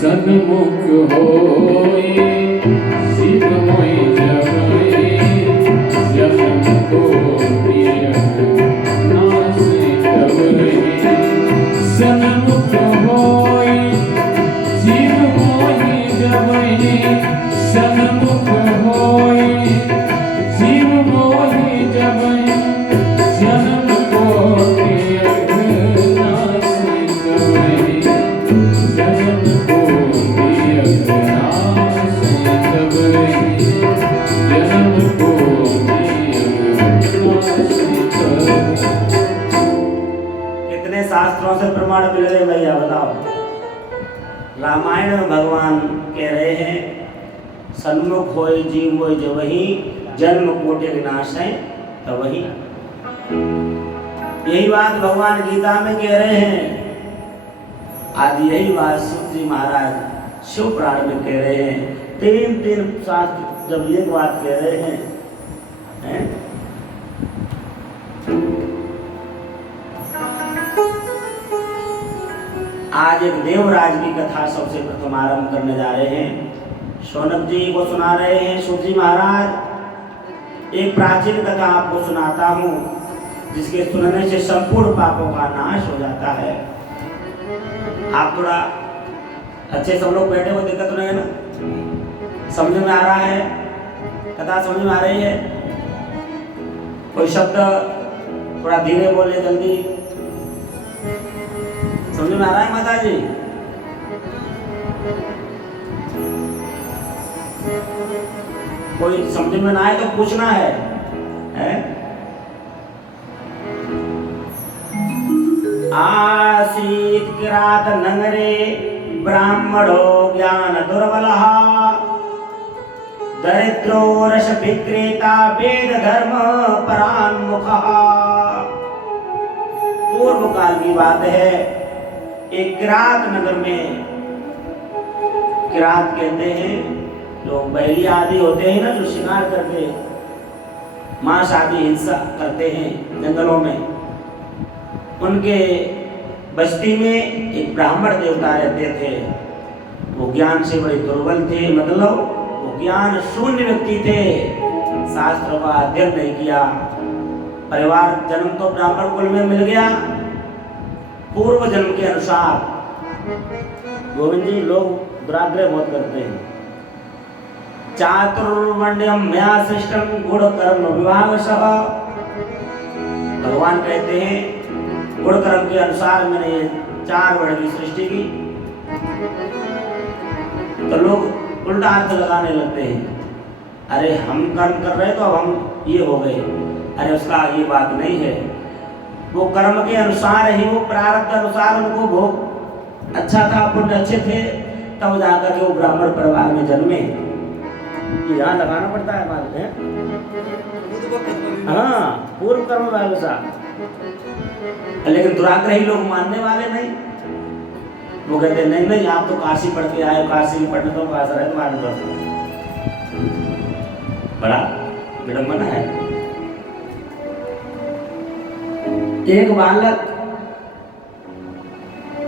सन्मुख होए जीव मोय जवही, जन्म कोटि अघ नाशय तवही। सन्मुख होए जीव मोय जवही, सन्मुख होए जीव मोय जवही, जन्म कोटि अघ नाशय तवही। जन्म कोटि अघ नाशय तवही, जन्म कोटि अघ नाशय तवही। कितने शास्त्रों से प्रमाण मिल रहे भैया बताओ। रामायण में भगवान कह रहे हैं सन्मुख होए जीव मोय जवही, जन्म कोटि अघ नाशय तवही। यही बात भगवान गीता में कह रहे हैं। आज यही बात सूत जी महाराज शिव पुराण में कह रहे हैं। 3 शास्त्र जब ये बात कह रहे हैं, आज एक देवराज की कथा सबसे प्रथम आरंभ करने जा रहे हैं। शौनक जी को सुना रहे हैं सूत जी महाराज। एक प्राचीन कथा आपको सुनाता हूँ जिसके सुनने से संपूर्ण पापों का नाश हो जाता है। आप थोड़ा अच्छे सब लोग बैठे हो, दिक्कत नहीं है ना? समझ में आ रहा है? कथा समझ में आ रही है? कोई शब्द थोड़ा धीरे बोले, जल्दी समझ में आ रहा है माता जी? कोई समझ में ना आए तो पूछना है है। आसीत किरात नगरे ब्राह्मणो ज्ञान दुर्बलः दरिद्रो रस विक्रेता वेद धर्म परान्मुखः। पूर्व काल की बात है, एक किरात नगर में, किरात कहते हैं लोग बैली आदि होते हैं ना, जो शिकार करके मांस आदि हिंसा करते हैं जंगलों में, उनके बस्ती में एक ब्राह्मण देवता रहते थे। वो ज्ञान से बड़े दुर्बल थे, मतलब वो ज्ञान शून्य व्यक्ति थे, शास्त्र का अध्ययन नहीं किया। परिवार जन्म तो ब्राह्मण कुल में मिल गया, पूर्व जन्म के अनुसार। गोविंद जी, लोग दुराग्रह बहुत करते हैं। चातुर्वर्ण्यम मया सृष्टम गुण कर्म विभागशः। भगवान कहते हैं गुण कर्म के अनुसार मैंने ये 4 वर्ण की सृष्टि की। तो लोग उल्टा अर्थ लगाने लगते हैं, अरे हम कर्म कर रहे तो अब हम ये हो गए। अरे उसका ये बात नहीं है, वो कर्म के अनुसार ही, वो प्रारब्ध अनुसार उनको भोग अच्छा था, पुण्य अच्छे थे, तब जाकर के वो ब्राह्मण परिवार में जन्मे। यहाँ लगाना पड़ता है बात है। हाँ, पूर्व कर्म व्यवसा। लेकिन दुराग्रही लोग मानने वाले नहीं, वो कहते नहीं नहीं, आप तो काशी पढ़ के आए, काशी पढ़ने तो पास रहे तुम्हारे पास। बड़ा विडंबना है। एक बालक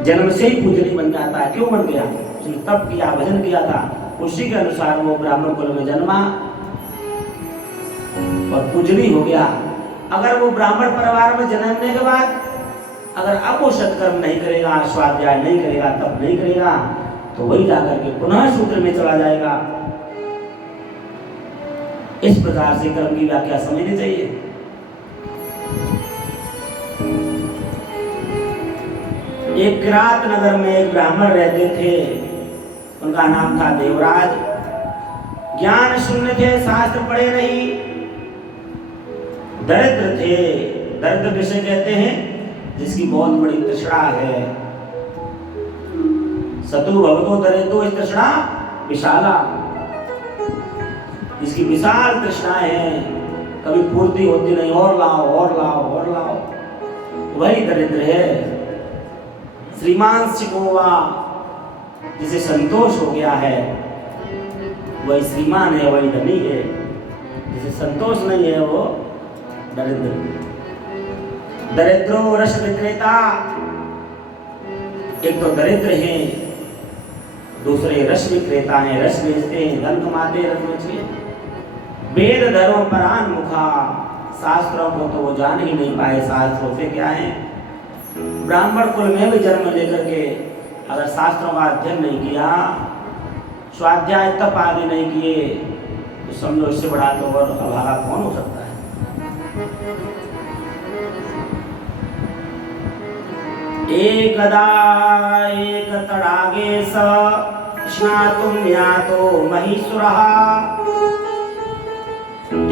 जन्म से ही पूजनी बन जाता है। क्यों बन गया? उसने तप किया, भजन किया था, उसी के अनुसार वो ब्राह्मण कुल में जन्मा और पूजनी हो गया। अगर वो ब्राह्मण परिवार में जन्मने के बाद अगर अब वो सत्कर्म नहीं करेगा, स्वाध्याय नहीं करेगा, तप नहीं करेगा, तो वही जाकर के पुनः शूद्र में चला जाएगा। इस प्रकार से कर्म की व्याख्या समझनी चाहिए। एक किरात नगर में एक ब्राह्मण रहते थे, उनका नाम था देवराज। ज्ञान शून्य थे, शास्त्र पढ़े नहीं, दरिद्र थे। दरिद्र किसे कहते हैं? जिसकी बहुत बड़ी तृष्णा है। सतु भवतो दरिद्रो तृष्णा विशाला, जिसकी विशाल तृष्णा है, कभी पूर्ति होती नहीं, और लाओ और लाओ और लाओ, वही दरिद्र है। श्रीमान शिकोवा, जिसे संतोष हो गया है, वही श्रीमान है, वही धनी है। जिसे संतोष नहीं है, वो दरिद्र। दरिद्रो रस विक्रेता, एक तो दरिद्र हैं, दूसरे रस विक्रेता हैं, रस बेचते हैं, धन कमाते रस बेच के। वेद धर्म परान्मुखा, शास्त्रों को तो वो जान ही नहीं पाए, शास्त्र होते क्या है। ब्राह्मण कुल में भी जन्म लेकर के अगर शास्त्रों का अध्ययन नहीं किया, स्वाध्याय तप आदि नहीं किए, तो समझो इससे बड़ा तो और अभागा कौन हो सकता है। एकदा एक तड़ागे स स्नातुं यातो महीसुरः।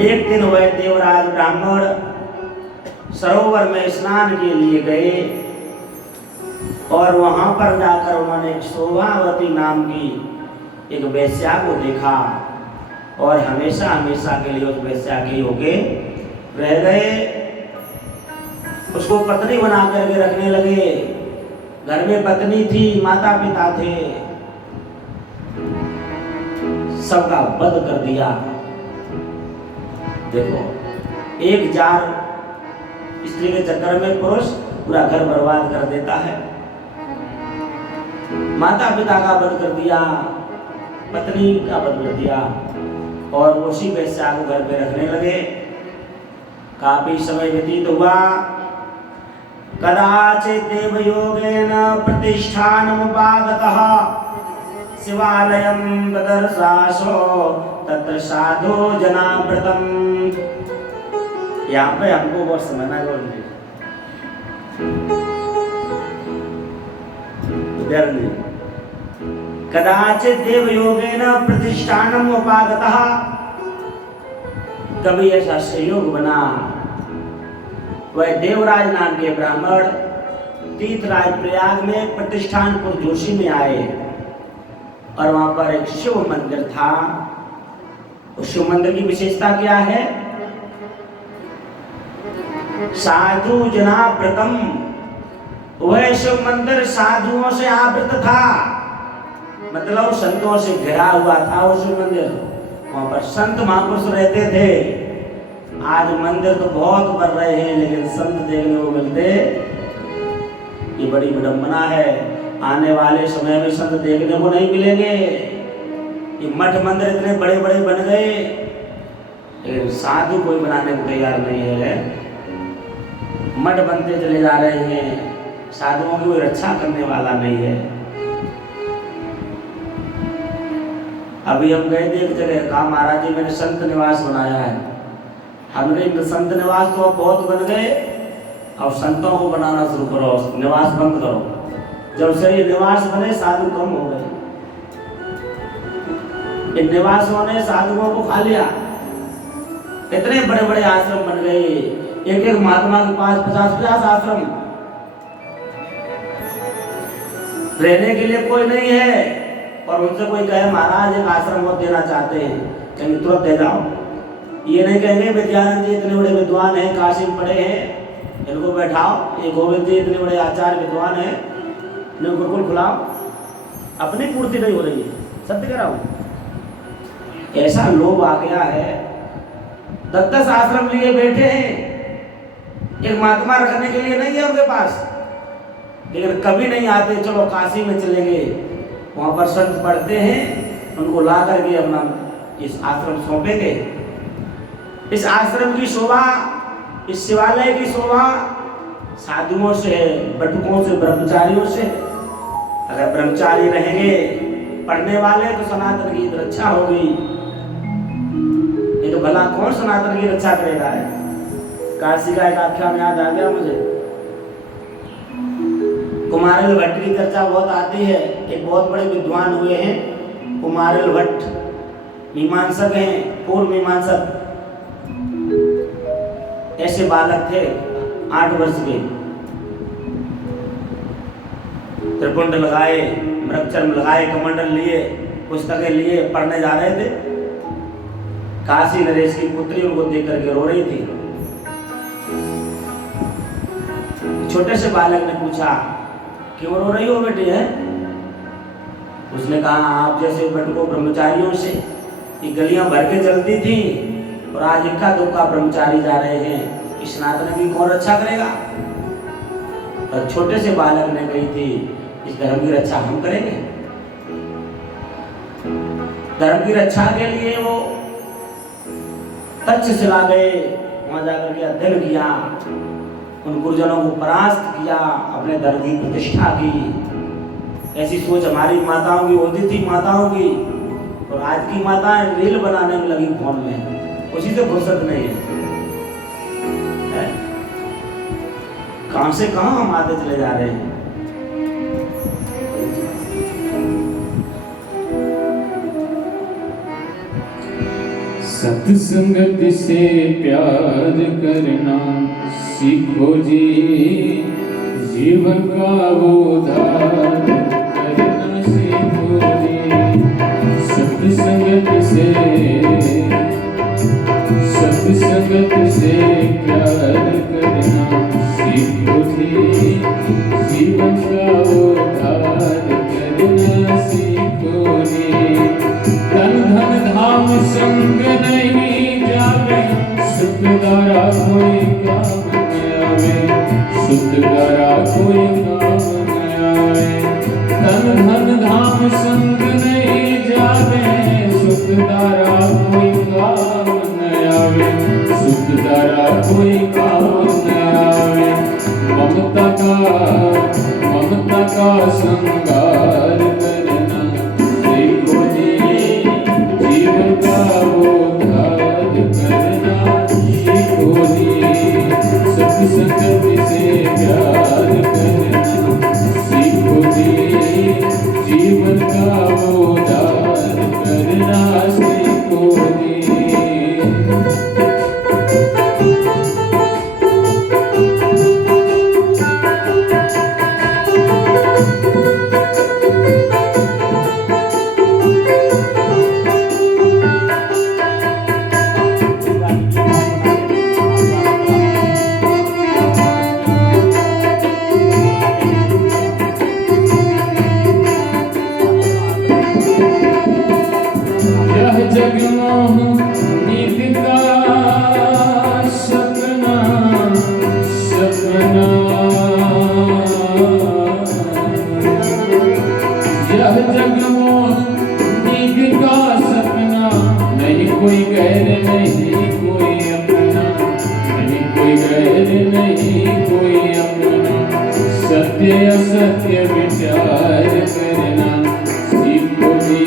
एक दिन वह देवराज ब्राह्मण सरोवर में स्नान के लिए गए और वहां पर जाकर उन्होंने एक शोभावती नाम की एक वेश्या को देखा और हमेशा हमेशा के लिए उस वेश्या के होके रह गए। उसको पत्नी बना करके रखने लगे। घर में पत्नी थी, माता पिता थे, सबका वध कर दिया। देखो, एक जार स्त्री के चक्कर में पुरुष पूरा घर बर्बाद कर देता है। माता पिता का वध कर दिया, पत्नी का वध कर दिया और उसी वेश्या को घर पे रखने लगे। काफी समय व्यतीत हुआ। कदाचित् देवयोगेन प्रतिष्ठानमुपागतः शिवालयं ददर्शासो तत्र साधु जनावृतम्। यहाँ पे हमको बहुत समझना है। कदाचित् देवयोगेन प्रतिष्ठानम् उपागतः, कभी ऐसा संयोग बना, वह देवराज नाम के ब्राह्मण तीर्थराज प्रयाग में प्रतिष्ठानपुर जोशी में आए और वहां पर एक शिव मंदिर था। उस शिव मंदिर की विशेषता क्या है? साधु जनावृतम, वह शिव मंदिर साधुओं से आवृत था, मतलब संतों से घिरा हुआ था वो शिव मंदिर। वहां पर संत महापुरुष रहते थे। आज मंदिर तो बहुत बन रहे हैं लेकिन संत देखने को मिलते, ये बड़ी विडंबना है। आने वाले समय में संत देखने को नहीं मिलेंगे। ये मठ मंदिर इतने बड़े बड़े बन गए लेकिन साधु कोई बनाने को तैयार नहीं है। मठ बनते चले जा रहे हैं, साधुओं की कोई रक्षा करने वाला नहीं है। अभी हम गए थे एक जगह, कहा महाराज जी मैंने संत निवास बनाया है। हमने संत निवास तो बहुत बन गए, अब संतों को बनाना शुरू करो, निवास बंद करो। जब से ये निवास बने साधु कम हो गए। इन निवासों ने साधुओं को खा लिया। इतने बड़े बड़े आश्रम बन गए, एक एक महात्मा के पास 50-50 आश्रम, रहने के लिए कोई नहीं है। और उनसे कोई कहे महाराज एक आश्रम को देना चाहते हैं, कहेंगे तुरंत दे जाओ। ये नहीं कहेंगे विद्यानंद जी इतने बड़े विद्वान हैं, काशी में पढ़े हैं, इनको बैठाओ। ये गोविंद जी इतने बड़े आचार्य विद्वान हैं, इन्हें गुरुकुल खुलाओ। अपनी पूर्ति नहीं हो रही है, सत्य कह रहा हूं। ऐसा लोभ आ गया है। 10-10 आश्रम लिए बैठे हैं, एक महात्मा रखने के लिए नहीं है उनके पास। लेकिन कभी नहीं आते, चलो काशी में चलेंगे, वहां पर संत पढ़ते हैं, उनको ला करके अपना इस आश्रम सौंपेंगे। इस आश्रम की शोभा, इस शिवालय की शोभा साधुओं से, बटुकों से, ब्रह्मचारियों से। अगर ब्रह्मचारी रहेंगे पढ़ने वाले तो सनातन की रक्षा होगी। नहीं तो भला कौन सनातन की रक्षा करेगा? काशी का एक आख्यान याद आ गया मुझे। कुमारिल भट्ट की चर्चा बहुत आती है। एक बहुत बड़े विद्वान हुए हैं कुमारिल भट्ट, मीमांसक हैं, पूर्व मीमांसक। ऐसे बालक थे 8 वर्ष के, त्रिपुंड लगाए, मृगचर्म लगाए, कमंडल लिए, पुस्तकें लिए, पढ़ने जा रहे थे। काशी नरेश की पुत्री उनको देख करके रो रही थी। छोटे से बालक ने पूछा क्यों रो रही हो बेटी? है उसने कहा आप जैसे बटुको ब्रह्मचारियों से ये गलियां भर के चलती थी और आज इक्का दुक्का ब्रह्मचारी जा रहे हैं, इस सनातन की कौन रक्षा करेगा? और छोटे से बालक ने कही थी इस धर्म की रक्षा हम करेंगे। धर्म की रक्षा के लिए वो तक्षशिला गए, वहां जाकर के अध्ययन किया, उन गुरुजनों को परास्त किया, अपने धर्म की प्रतिष्ठा की। ऐसी सोच हमारी माताओं की होती थी, माताओं की। और आज की माताएं रील बनाने में लगी फोन में, उसी से फुर्सत नहीं है। कहां से कहां हम आते चले जा रहे हैं। सत्संगत से प्यार करना सीखो जी, जीवन का उद्धार करना सीखो जी। सत्संगत से प्यार करना सीखो जी, जीवन का उद्धार करना सीखो जी। धन धन धाम संग नहीं जावे, सुख द्वारा कोई काम न आवे, सुख द्वारा कोई काम न आवे। धन धन धाम संग नहीं जावे, सुख द्वारा कोई काम न आवे, सुख द्वारा कोई काम न आवे। ममता का श्रृंगार करना सीखो जी, जीवन का उद्धार करना सीखो जी। सत्संगत से प्यार करना सत्य विचार करना सीखो जी,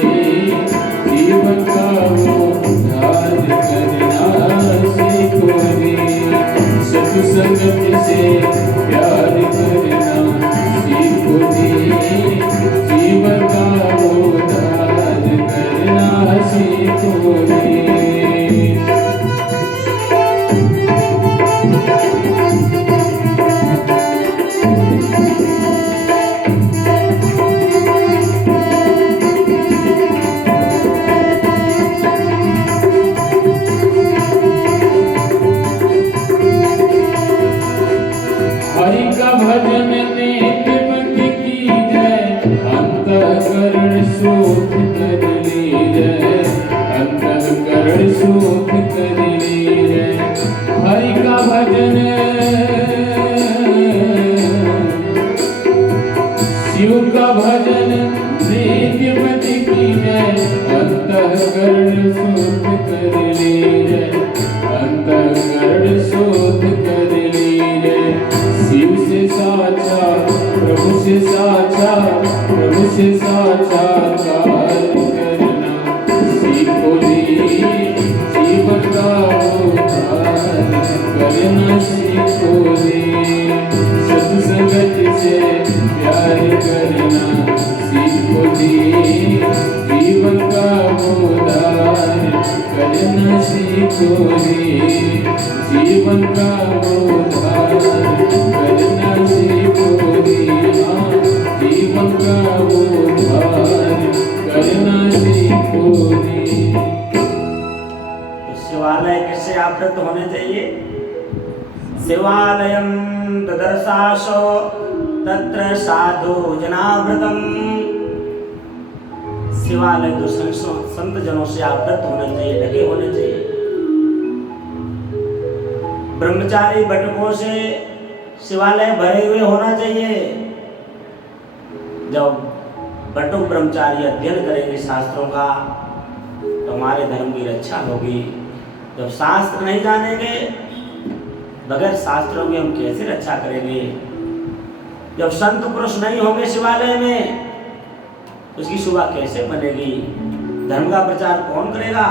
जीवन का उद्धार करना सीखो जी। सत्संगत से प्यार करना सीखो जी, जीवन का उद्धार करना सीखो जी। हरि का भजन नित्य मति की जय, अंतःकरण सुख कर लीजय, अंतःकरण सुख कर लीजय। हरि का भजन शिव का भजन नित्य मति की जय, अंतःकरण सुख कर लीजय, अंतःकरण सुख कर लीजय। शिव से साचा प्रभु से साचा, प्रभु से साक्षात्कार करना सीखो जी, जीवन का उद्धार करना सीखो जी। सत्संगत से प्यार करना सीखो जी, जीवन का उद्धार करना सीखो जी, जीवन का उद्धार करना सीखो जी। हाँ, जीवन का उद्धार करना सीखो जी। तो शिवालय किससे आवृत होने चाहिए? शिवालयं ददर्शासो तत्र साधु जनावृतम। शिवालय तो संत जनों से आवृत होने चाहिए, ढके होने चाहिए। ब्रह्मचारी बटकों से शिवालय भरे हुए होना चाहिए। जब बटुक ब्रह्मचारी अध्ययन करेंगे शास्त्रों का तो हमारे धर्म की रक्षा होगी। जब शास्त्र नहीं जानेंगे, बगैर शास्त्रों की हम कैसे रक्षा करेंगे? जब संत पुरुष नहीं होंगे शिवालय में, उसकी शोभा कैसे बनेगी? धर्म का प्रचार कौन करेगा?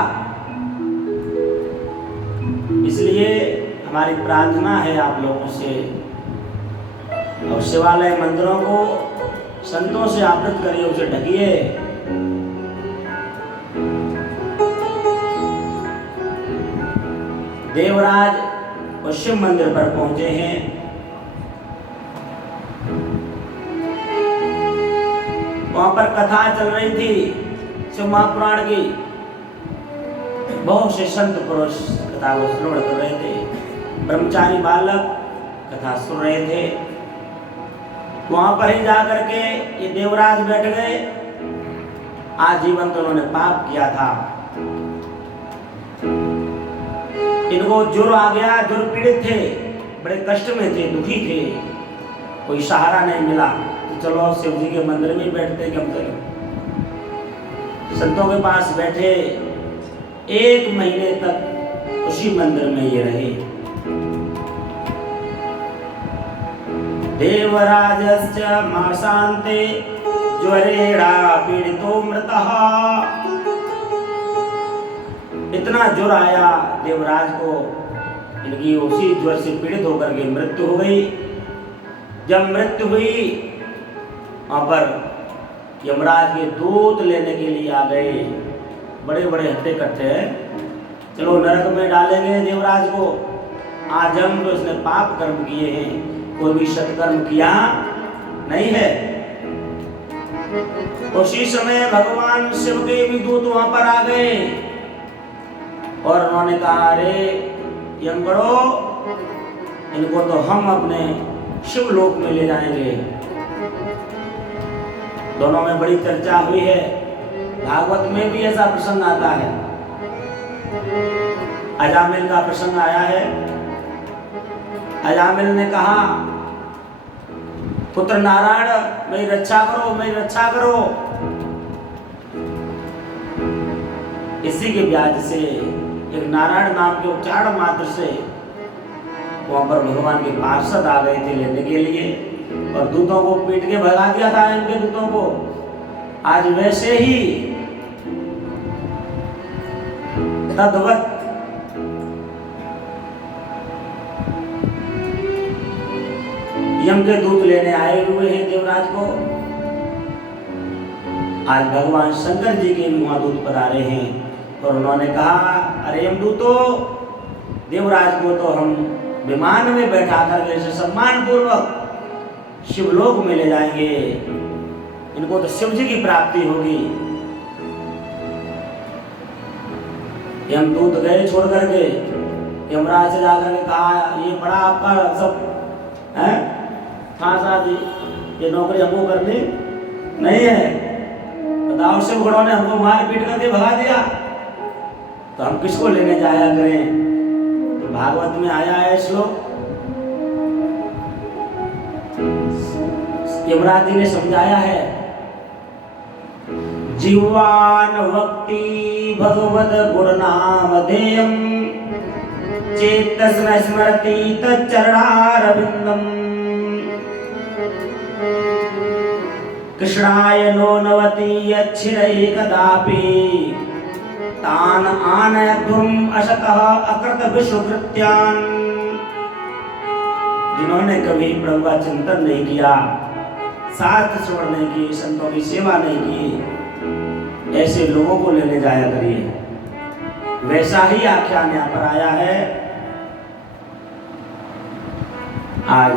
इसलिए हमारी प्रार्थना है आप लोगों से, और शिवालय मंदिरों को संतों से आवृत करिए, उसे ढकिए। देवराज पश्चिम मंदिर पर पहुंचे हैं। वहां पर कथा चल रही थी शिव महापुराण की। बहुत से संत पुरुष कथा को श्रवण कर रहे थे। ब्रह्मचारी बालक कथा सुन रहे थे। वहां पर ही जाकर के ये देवराज बैठ गए। आजीवन तो उन्होंने पाप किया था। इनको ज्वर आ गया, ज्वर पीड़ित थे, बड़े कष्ट में थे, दुखी थे। कोई सहारा नहीं मिला तो चलो शिव जी के मंदिर में बैठते कम से कम। संतों के पास बैठे, 1 महीने तक उसी मंदिर में ये रहे। देवराजस्य मासान्ते ज्वरेणा पीड़ितो मृतः। इतना ज्वर आया देवराज को, इनकी उसी ज्वर से पीड़ित होकर के मृत्यु हो गई। जब मृत्यु हुई, वहां पर यमराज के दूत लेने के लिए आ गए। बड़े बड़े हट्टे कट्टे हैं, चलो नरक में डालेंगे देवराज को। आज हम तो इसने पाप कर्म किए हैं, कोई भी सत्कर्म किया नहीं है। उसी समय भगवान शिव के भी दूत वहां पर आ गए और उन्होंने कहा, अरे यमगणो, इनको तो हम अपने शिवलोक में ले जाएंगे। दोनों में बड़ी चर्चा हुई है। भागवत में भी ऐसा प्रसंग आता है। अजामिल का प्रसंग आया है। अजामिल ने कहा, पुत्र नारायण मेरी रक्षा करो, मेरी रक्षा करो। इसी के ब्याज से एक नारायण नाम के उच्चारण मात्र से वहां पर भगवान के पार्षद आ गए थे लेने के लिए। और दूतों को पीट के भगा दिया था इनके दूतों को। आज वैसे ही तद्वत यम के दूत लेने आए हुए हैं देवराज को। आज भगवान शंकर जी के भी वहां दूत पधारे हैं और उन्होंने कहा, अरे यमदूतो, देवराज को तो हम विमान में बैठा कर ऐसे सम्मान पूर्वक शिवलोक में ले जाएंगे, इनको तो शिव जी की प्राप्ति होगी। यमदूत गए छोड़ करके, यमराज से जाकर के कहा, ये बड़ा आपका सब है ये नौकरी हमको करनी नहीं है, बताओ शिव गणों ने हमको मार पीट करके भगा दिया, तो हम किसको लेने जाया करें। तो भागवत में आया है श्लोक, यमराज जी ने समझाया है, जीवान भक्ति भगवद गुण नाम धेयम चेतस्म स्मरति तच्चरणारविंदम कृष्णाय नो नवति अच्छिरै कदापि तान आनयध्वम अशतः अकृत विश्वकृत्यान। जिन्होंने कभी प्रभु का चिंतन नहीं किया, शास्त्र श्रवण नहीं की, संतों की सेवा नहीं की, ऐसे लोगों को लेने जाया करिए। वैसा ही आख्यान यहाँ पर आया है। आज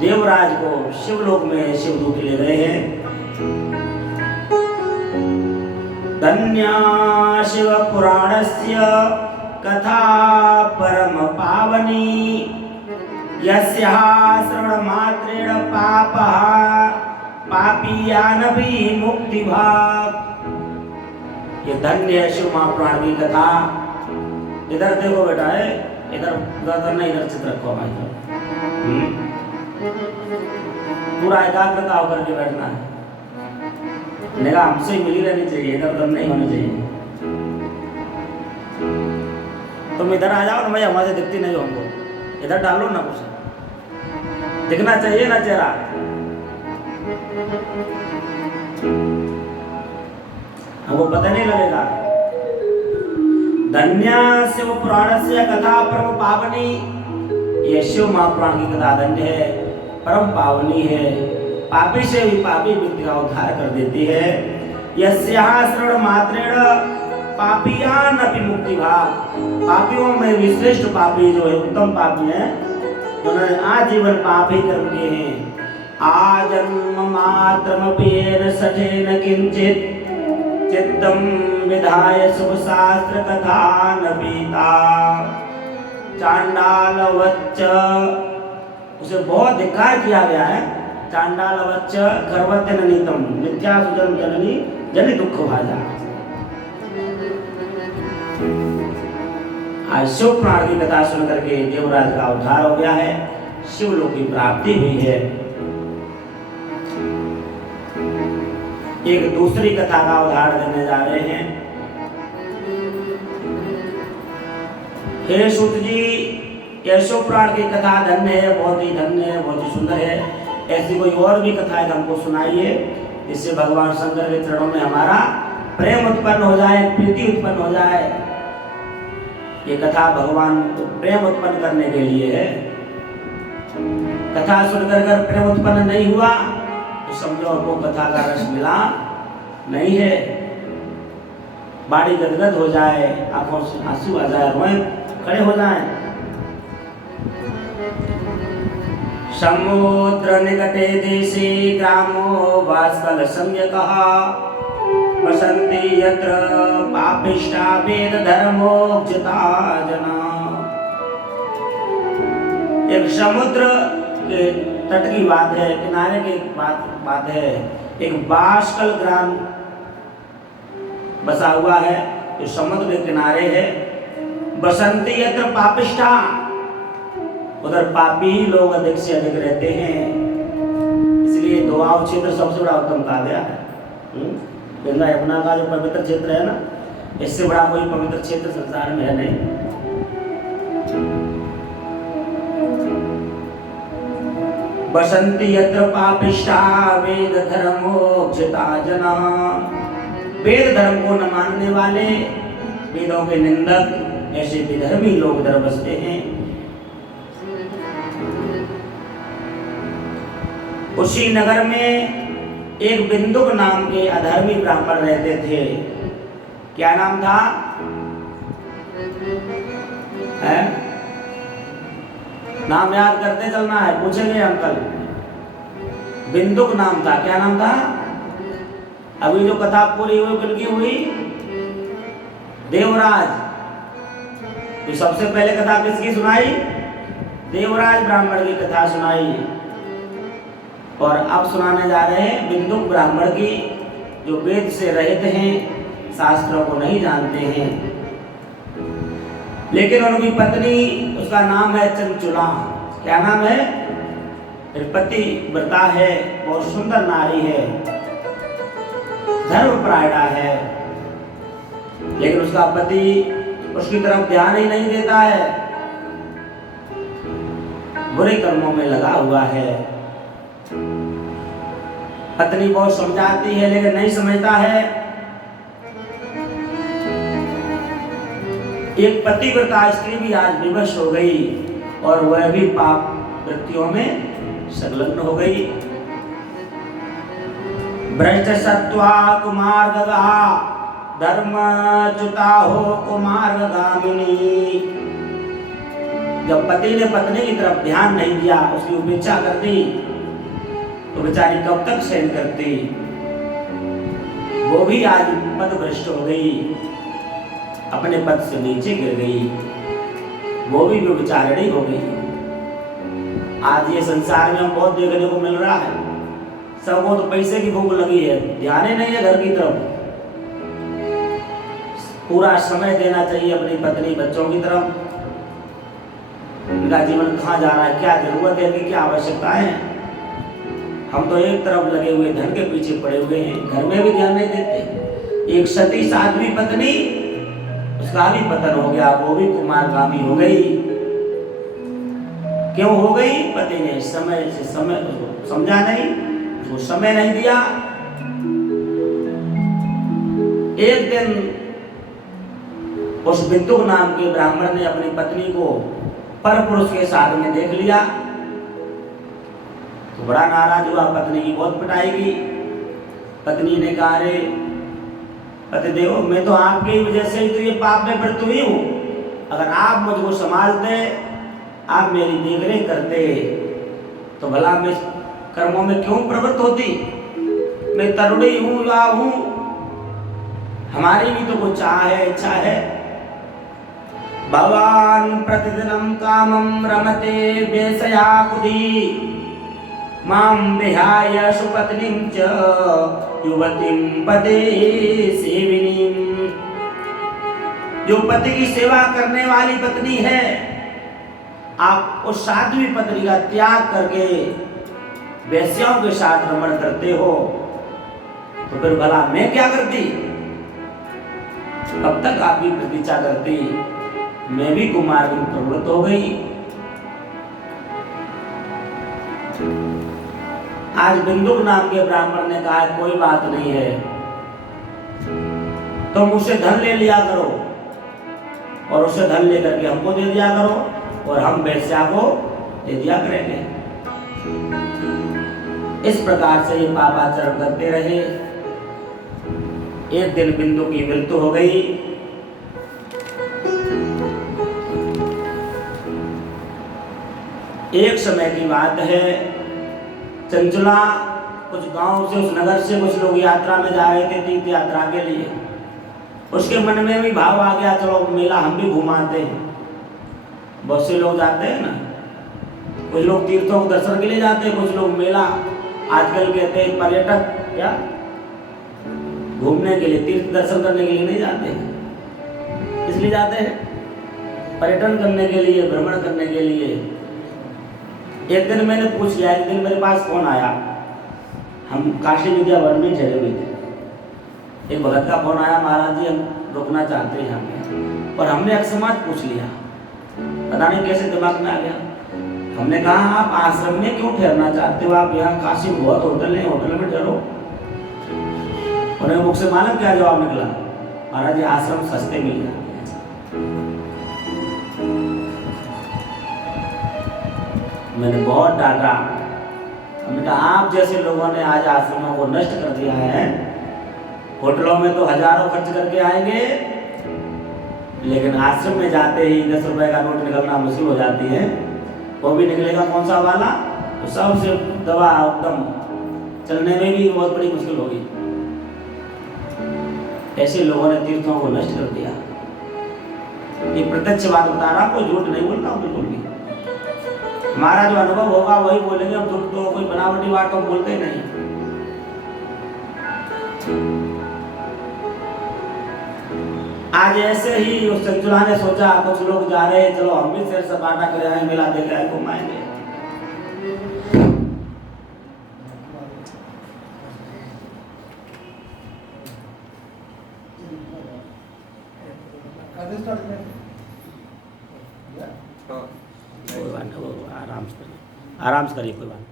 देवराज को शिवलोक में शिवदूत ले गए हैं। धन्या शिव पुराणस्य कथा परम पावनी यस्याः श्रवण मात्रेण पापः पापीयानपि मुक्ति भाग। ये धन्य है शिव महापुराण की कथा। इधर देखो बेटा, है इधर नहीं, इधर चित्र रखो भाई, पूरा एकाग्रता होकर के बैठना है, निगाह हमसे ही मिली रहनी चाहिए, इधर उधर नहीं होनी चाहिए। तुम इधर आ जाओ ना भैया, हमारे दिखती नहीं हो हमको, इधर डालो ना, कुछ दिखना चाहिए ना चेहरा। हमको पता नहीं लगेगा। धन्य शिव पुराण से कथा परम पावनी, ये शिव महापुराण की कथा धन्य है, परम पावनी है, पापी से भी पापी व्यक्ति का उद्धार कर देती है। यस्याः श्रवण मात्रेण पापियान अपि मुक्ति भाग। पापियों में भी श्रेष्ठ पापी जो है, उत्तम पापी है, उन्होंने आजीवन पाप ही कर्म किए हैं। आजन्म मात्रमपि येन सठेन किंचित चित्तम विधाय शुभ शास्त्र कथा न पीता चांडालवच्च, उसे बहुत धिक्कार किया गया है। चांडालवच्च गर्भत्य नीतम मिथ्या सुजन्म जननी जनि दुख भाजा। आज शिव पुराण की कथा सुन करके देवराज का उद्धार हो गया है, शिवलोक की प्राप्ति हुई है। एक दूसरी कथा का उदाहरण देने जा रहे हैं। हे सूत जी, केशव पुराण की कथा धन्य है, बहुत ही धन्य है, बहुत ही सुंदर है। ऐसी कोई और भी कथा है हमको सुनाइए, इससे भगवान शंकर के चरणों में हमारा प्रेम उत्पन्न हो जाए, प्रीति उत्पन्न हो जाए। ये कथा भगवान को प्रेम उत्पन्न करने के लिए है। कथा सुनकर कर प्रेम उत्पन्न नहीं हुआ तो समझो आपको कथा का रस मिला नहीं है। बाड़ी गदगद हो जाए, आंखों से आंसू आ जाए, रोए खड़े हो जाए। समुद्र निकटे देशे ग्रामो वास्कल सम्यकः वसन्ति यत्र पापिष्टा वेद धर्मोच्युता जना। एक समुद्र के तट की बात है, किनारे की बात है। एक बाष्कल ग्राम बसा हुआ है जो समुद्र के किनारे है। बसंती यत्र पापिष्ठा, उधर पापी लोग अधिक से अधिक रहते हैं, इसलिए दोआब क्षेत्र सबसे बड़ा उत्तम कहा गया है। गंगा यमुना का जो पवित्र क्षेत्र है ना, इससे बड़ा कोई पवित्र क्षेत्र संसार में है नहीं। बसंती यत्र पापिष्ठा वेद धर्मोक्षिता जना। वेद धर्म को न मानने वाले, वेदों के निंदक, ऐसे विधर्मी लोग इधर बसते हैं। उसी नगर में एक बिंदुक नाम के अधर्मी ब्राह्मण रहते थे। क्या नाम था? है? नाम याद करते चलना है, पूछेंगे अंकल। बिंदुक नाम था। क्या नाम था? अभी जो कथा पूरी हुई किनकी हुई? देवराज। तो सबसे पहले कथा किसकी सुनाई? देवराज ब्राह्मण की कथा सुनाई। और अब सुनाने जा रहे हैं बिंदुक ब्राह्मण की, जो वेद से रहित हैं, शास्त्रों को नहीं जानते हैं। लेकिन उनकी पत्नी, उसका नाम है चंचुला। क्या नाम है? पति व्रता है, बहुत सुंदर नारी है, धर्मपरायणा है। लेकिन उसका पति उसकी तरफ ध्यान ही नहीं देता है, बुरे कर्मों में लगा हुआ है। पत्नी बहुत समझाती है लेकिन नहीं समझता है। एक पतिव्रता स्त्री भी आज विवश हो गई और वह भी पाप वृत्तियों में संलग्न हो गई। भ्रष्ट सत्वा कुमार गगा धर्म च्युता हो कुमार गामिनी। जब पति ने पत्नी की तरफ ध्यान नहीं दिया, उसकी उपेक्षा कर दी, तो बेचारी कब तक सहन करती। वो भी आज पदभ्रष्ट हो गई, अपने पद से नीचे गिर गई, वो भी विचारणी हो गई। आज ये संसार में हम बहुत देखने को मिल रहा है। सबको तो पैसे की भूख लगी है, ध्यान ही नहीं है घर की तरफ। पूरा समय देना चाहिए अपनी पत्नी बच्चों की तरफ। उनका जीवन कहाँ जा रहा है, क्या जरूरत है, क्या आवश्यकता है। हम तो एक तरफ लगे हुए धन के पीछे पड़े हुए हैं, घर में भी ध्यान नहीं देते। एक सती साध्वी पत्नी, उसका भी पतन हो गया, वो भी कुमारगामी हो गई। क्यों हो गई? पति ने समय से समय उसको समझा नहीं, उसको समय नहीं दिया। एक दिन उस बिंदुक नाम के ब्राह्मण ने अपनी पत्नी को परपुरुष के साथ में देख लिया, तो बड़ा नाराज हुआ, पत्नी की बहुत पिटाई की। पत्नी ने कहा, अरे पतिदेव, मैं तो आपकी वजह से ही तो ये पाप में प्रवृत्त हुई हूँ। अगर आप मुझको संभालते, आप मेरी देखरेख करते, तो भला मैं कर्मों में क्यों प्रवृत्त होती। मैं तरुणी हूँ, युवा हूँ, हमारी भी तो कुछ चाह है, इच्छा है। भगवान प्रतिदिनम कामम रमते बेसयाकुदी माम विहाय सुपत्नीं च युवतीं पते सेविनीं। जो पति की सेवा करने वाली पत्नी है, आप उस साध्वी पत्नी का त्याग करके वैश्याओं के साथ रमण करते हो, तो फिर भला मैं क्या करती? कब तक आपकी प्रतीक्षा करती? मैं भी कुमार में प्रवृत्त हो गई। आज बिंदुक नाम के ब्राह्मण ने कहा, कोई बात नहीं है, तुम उसे धन ले लिया करो और उसे धन लेकर के हमको दे दिया करो और हम वैश्या को दे दिया करेंगे। इस प्रकार से ये पापाचरण करते रहे। एक दिन बिंदु की मृत्यु हो गई। एक समय की बात है, चंचला कुछ गांव से, उस नगर से कुछ लोग यात्रा में जा रहे थे, तीर्थ यात्रा के लिए। उसके मन में भी भाव आ गया, चलो मेला हम भी घुमाते हैं। बहुत से लोग जाते हैं ना, कुछ लोग तीर्थों के दर्शन के लिए जाते हैं, कुछ लोग मेला। आजकल कहते हैं पर्यटक क्या घूमने के लिए, तीर्थ दर्शन करने के लिए नहीं जाते हैं। इसलिए जाते हैं पर्यटन करने के लिए, भ्रमण करने के लिए। एक दिन मैंने पूछ लिया, एक दिन मेरे पास फोन आया, हम काशी विद्यावन में ठहरे हुए थे। एक भगत का फोन आया, महाराज जी हम रुकना चाहते हैं यहाँ पे। और हमने अकस्मात पूछ लिया, पता नहीं कैसे दिमाग में आ गया। हमने कहा आप आश्रम में क्यों ठहरना चाहते हो, आप यहाँ काशी में बहुत होटल हैं, होटल में ठहरो। उन्हें मुख से मालूम क्या जवाब निकला, महाराज ये आश्रम सस्ते मिल जाते हैं। मैंने बहुत डांटा, हमने कहा आप जैसे लोगों ने आज आश्रमों को नष्ट कर दिया है। होटलों में तो हजारों खर्च करके आएंगे, लेकिन आश्रम में जाते ही 10 रुपए का नोट निकलना मुश्किल हो जाती है। वो भी निकलेगा कौन सा वाला, तो सबसे दवा एकदम चलने में भी बहुत बड़ी मुश्किल होगी। ऐसे लोगों ने तीर्थों को नष्ट कर दिया। ये प्रत्यक्ष बात बता रहा, कोई झूठ नहीं बोलता हूँ बिल्कुल भी। हमारा जो अनुभव होगा वही बोलेंगे, हम झूठ तो कोई बनावटी बात तो बोलते ही नहीं। आज ऐसे ही उस चंचुला ने सोचा कुछ लोग जा रहे हैं, चलो हम भी शेर सपाटा कर आए, मेला देख आए, घुमाएंगे। कोई बात नहीं, आराम से करिए, कोई बात नहीं।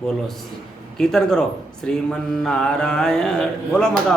बोलो कीर्तन करो, श्रीमन नारायण बोलो मत।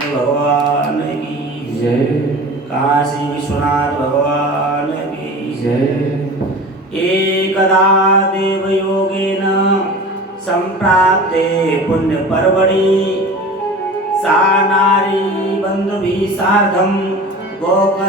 भगवान की जय, काशी विश्वनाथ भगवान की जय। एकदा देवयोगेन संप्राप्ते पुण्य पर्वणि सा नारी बंधुभिः सार्धं गोकर्ण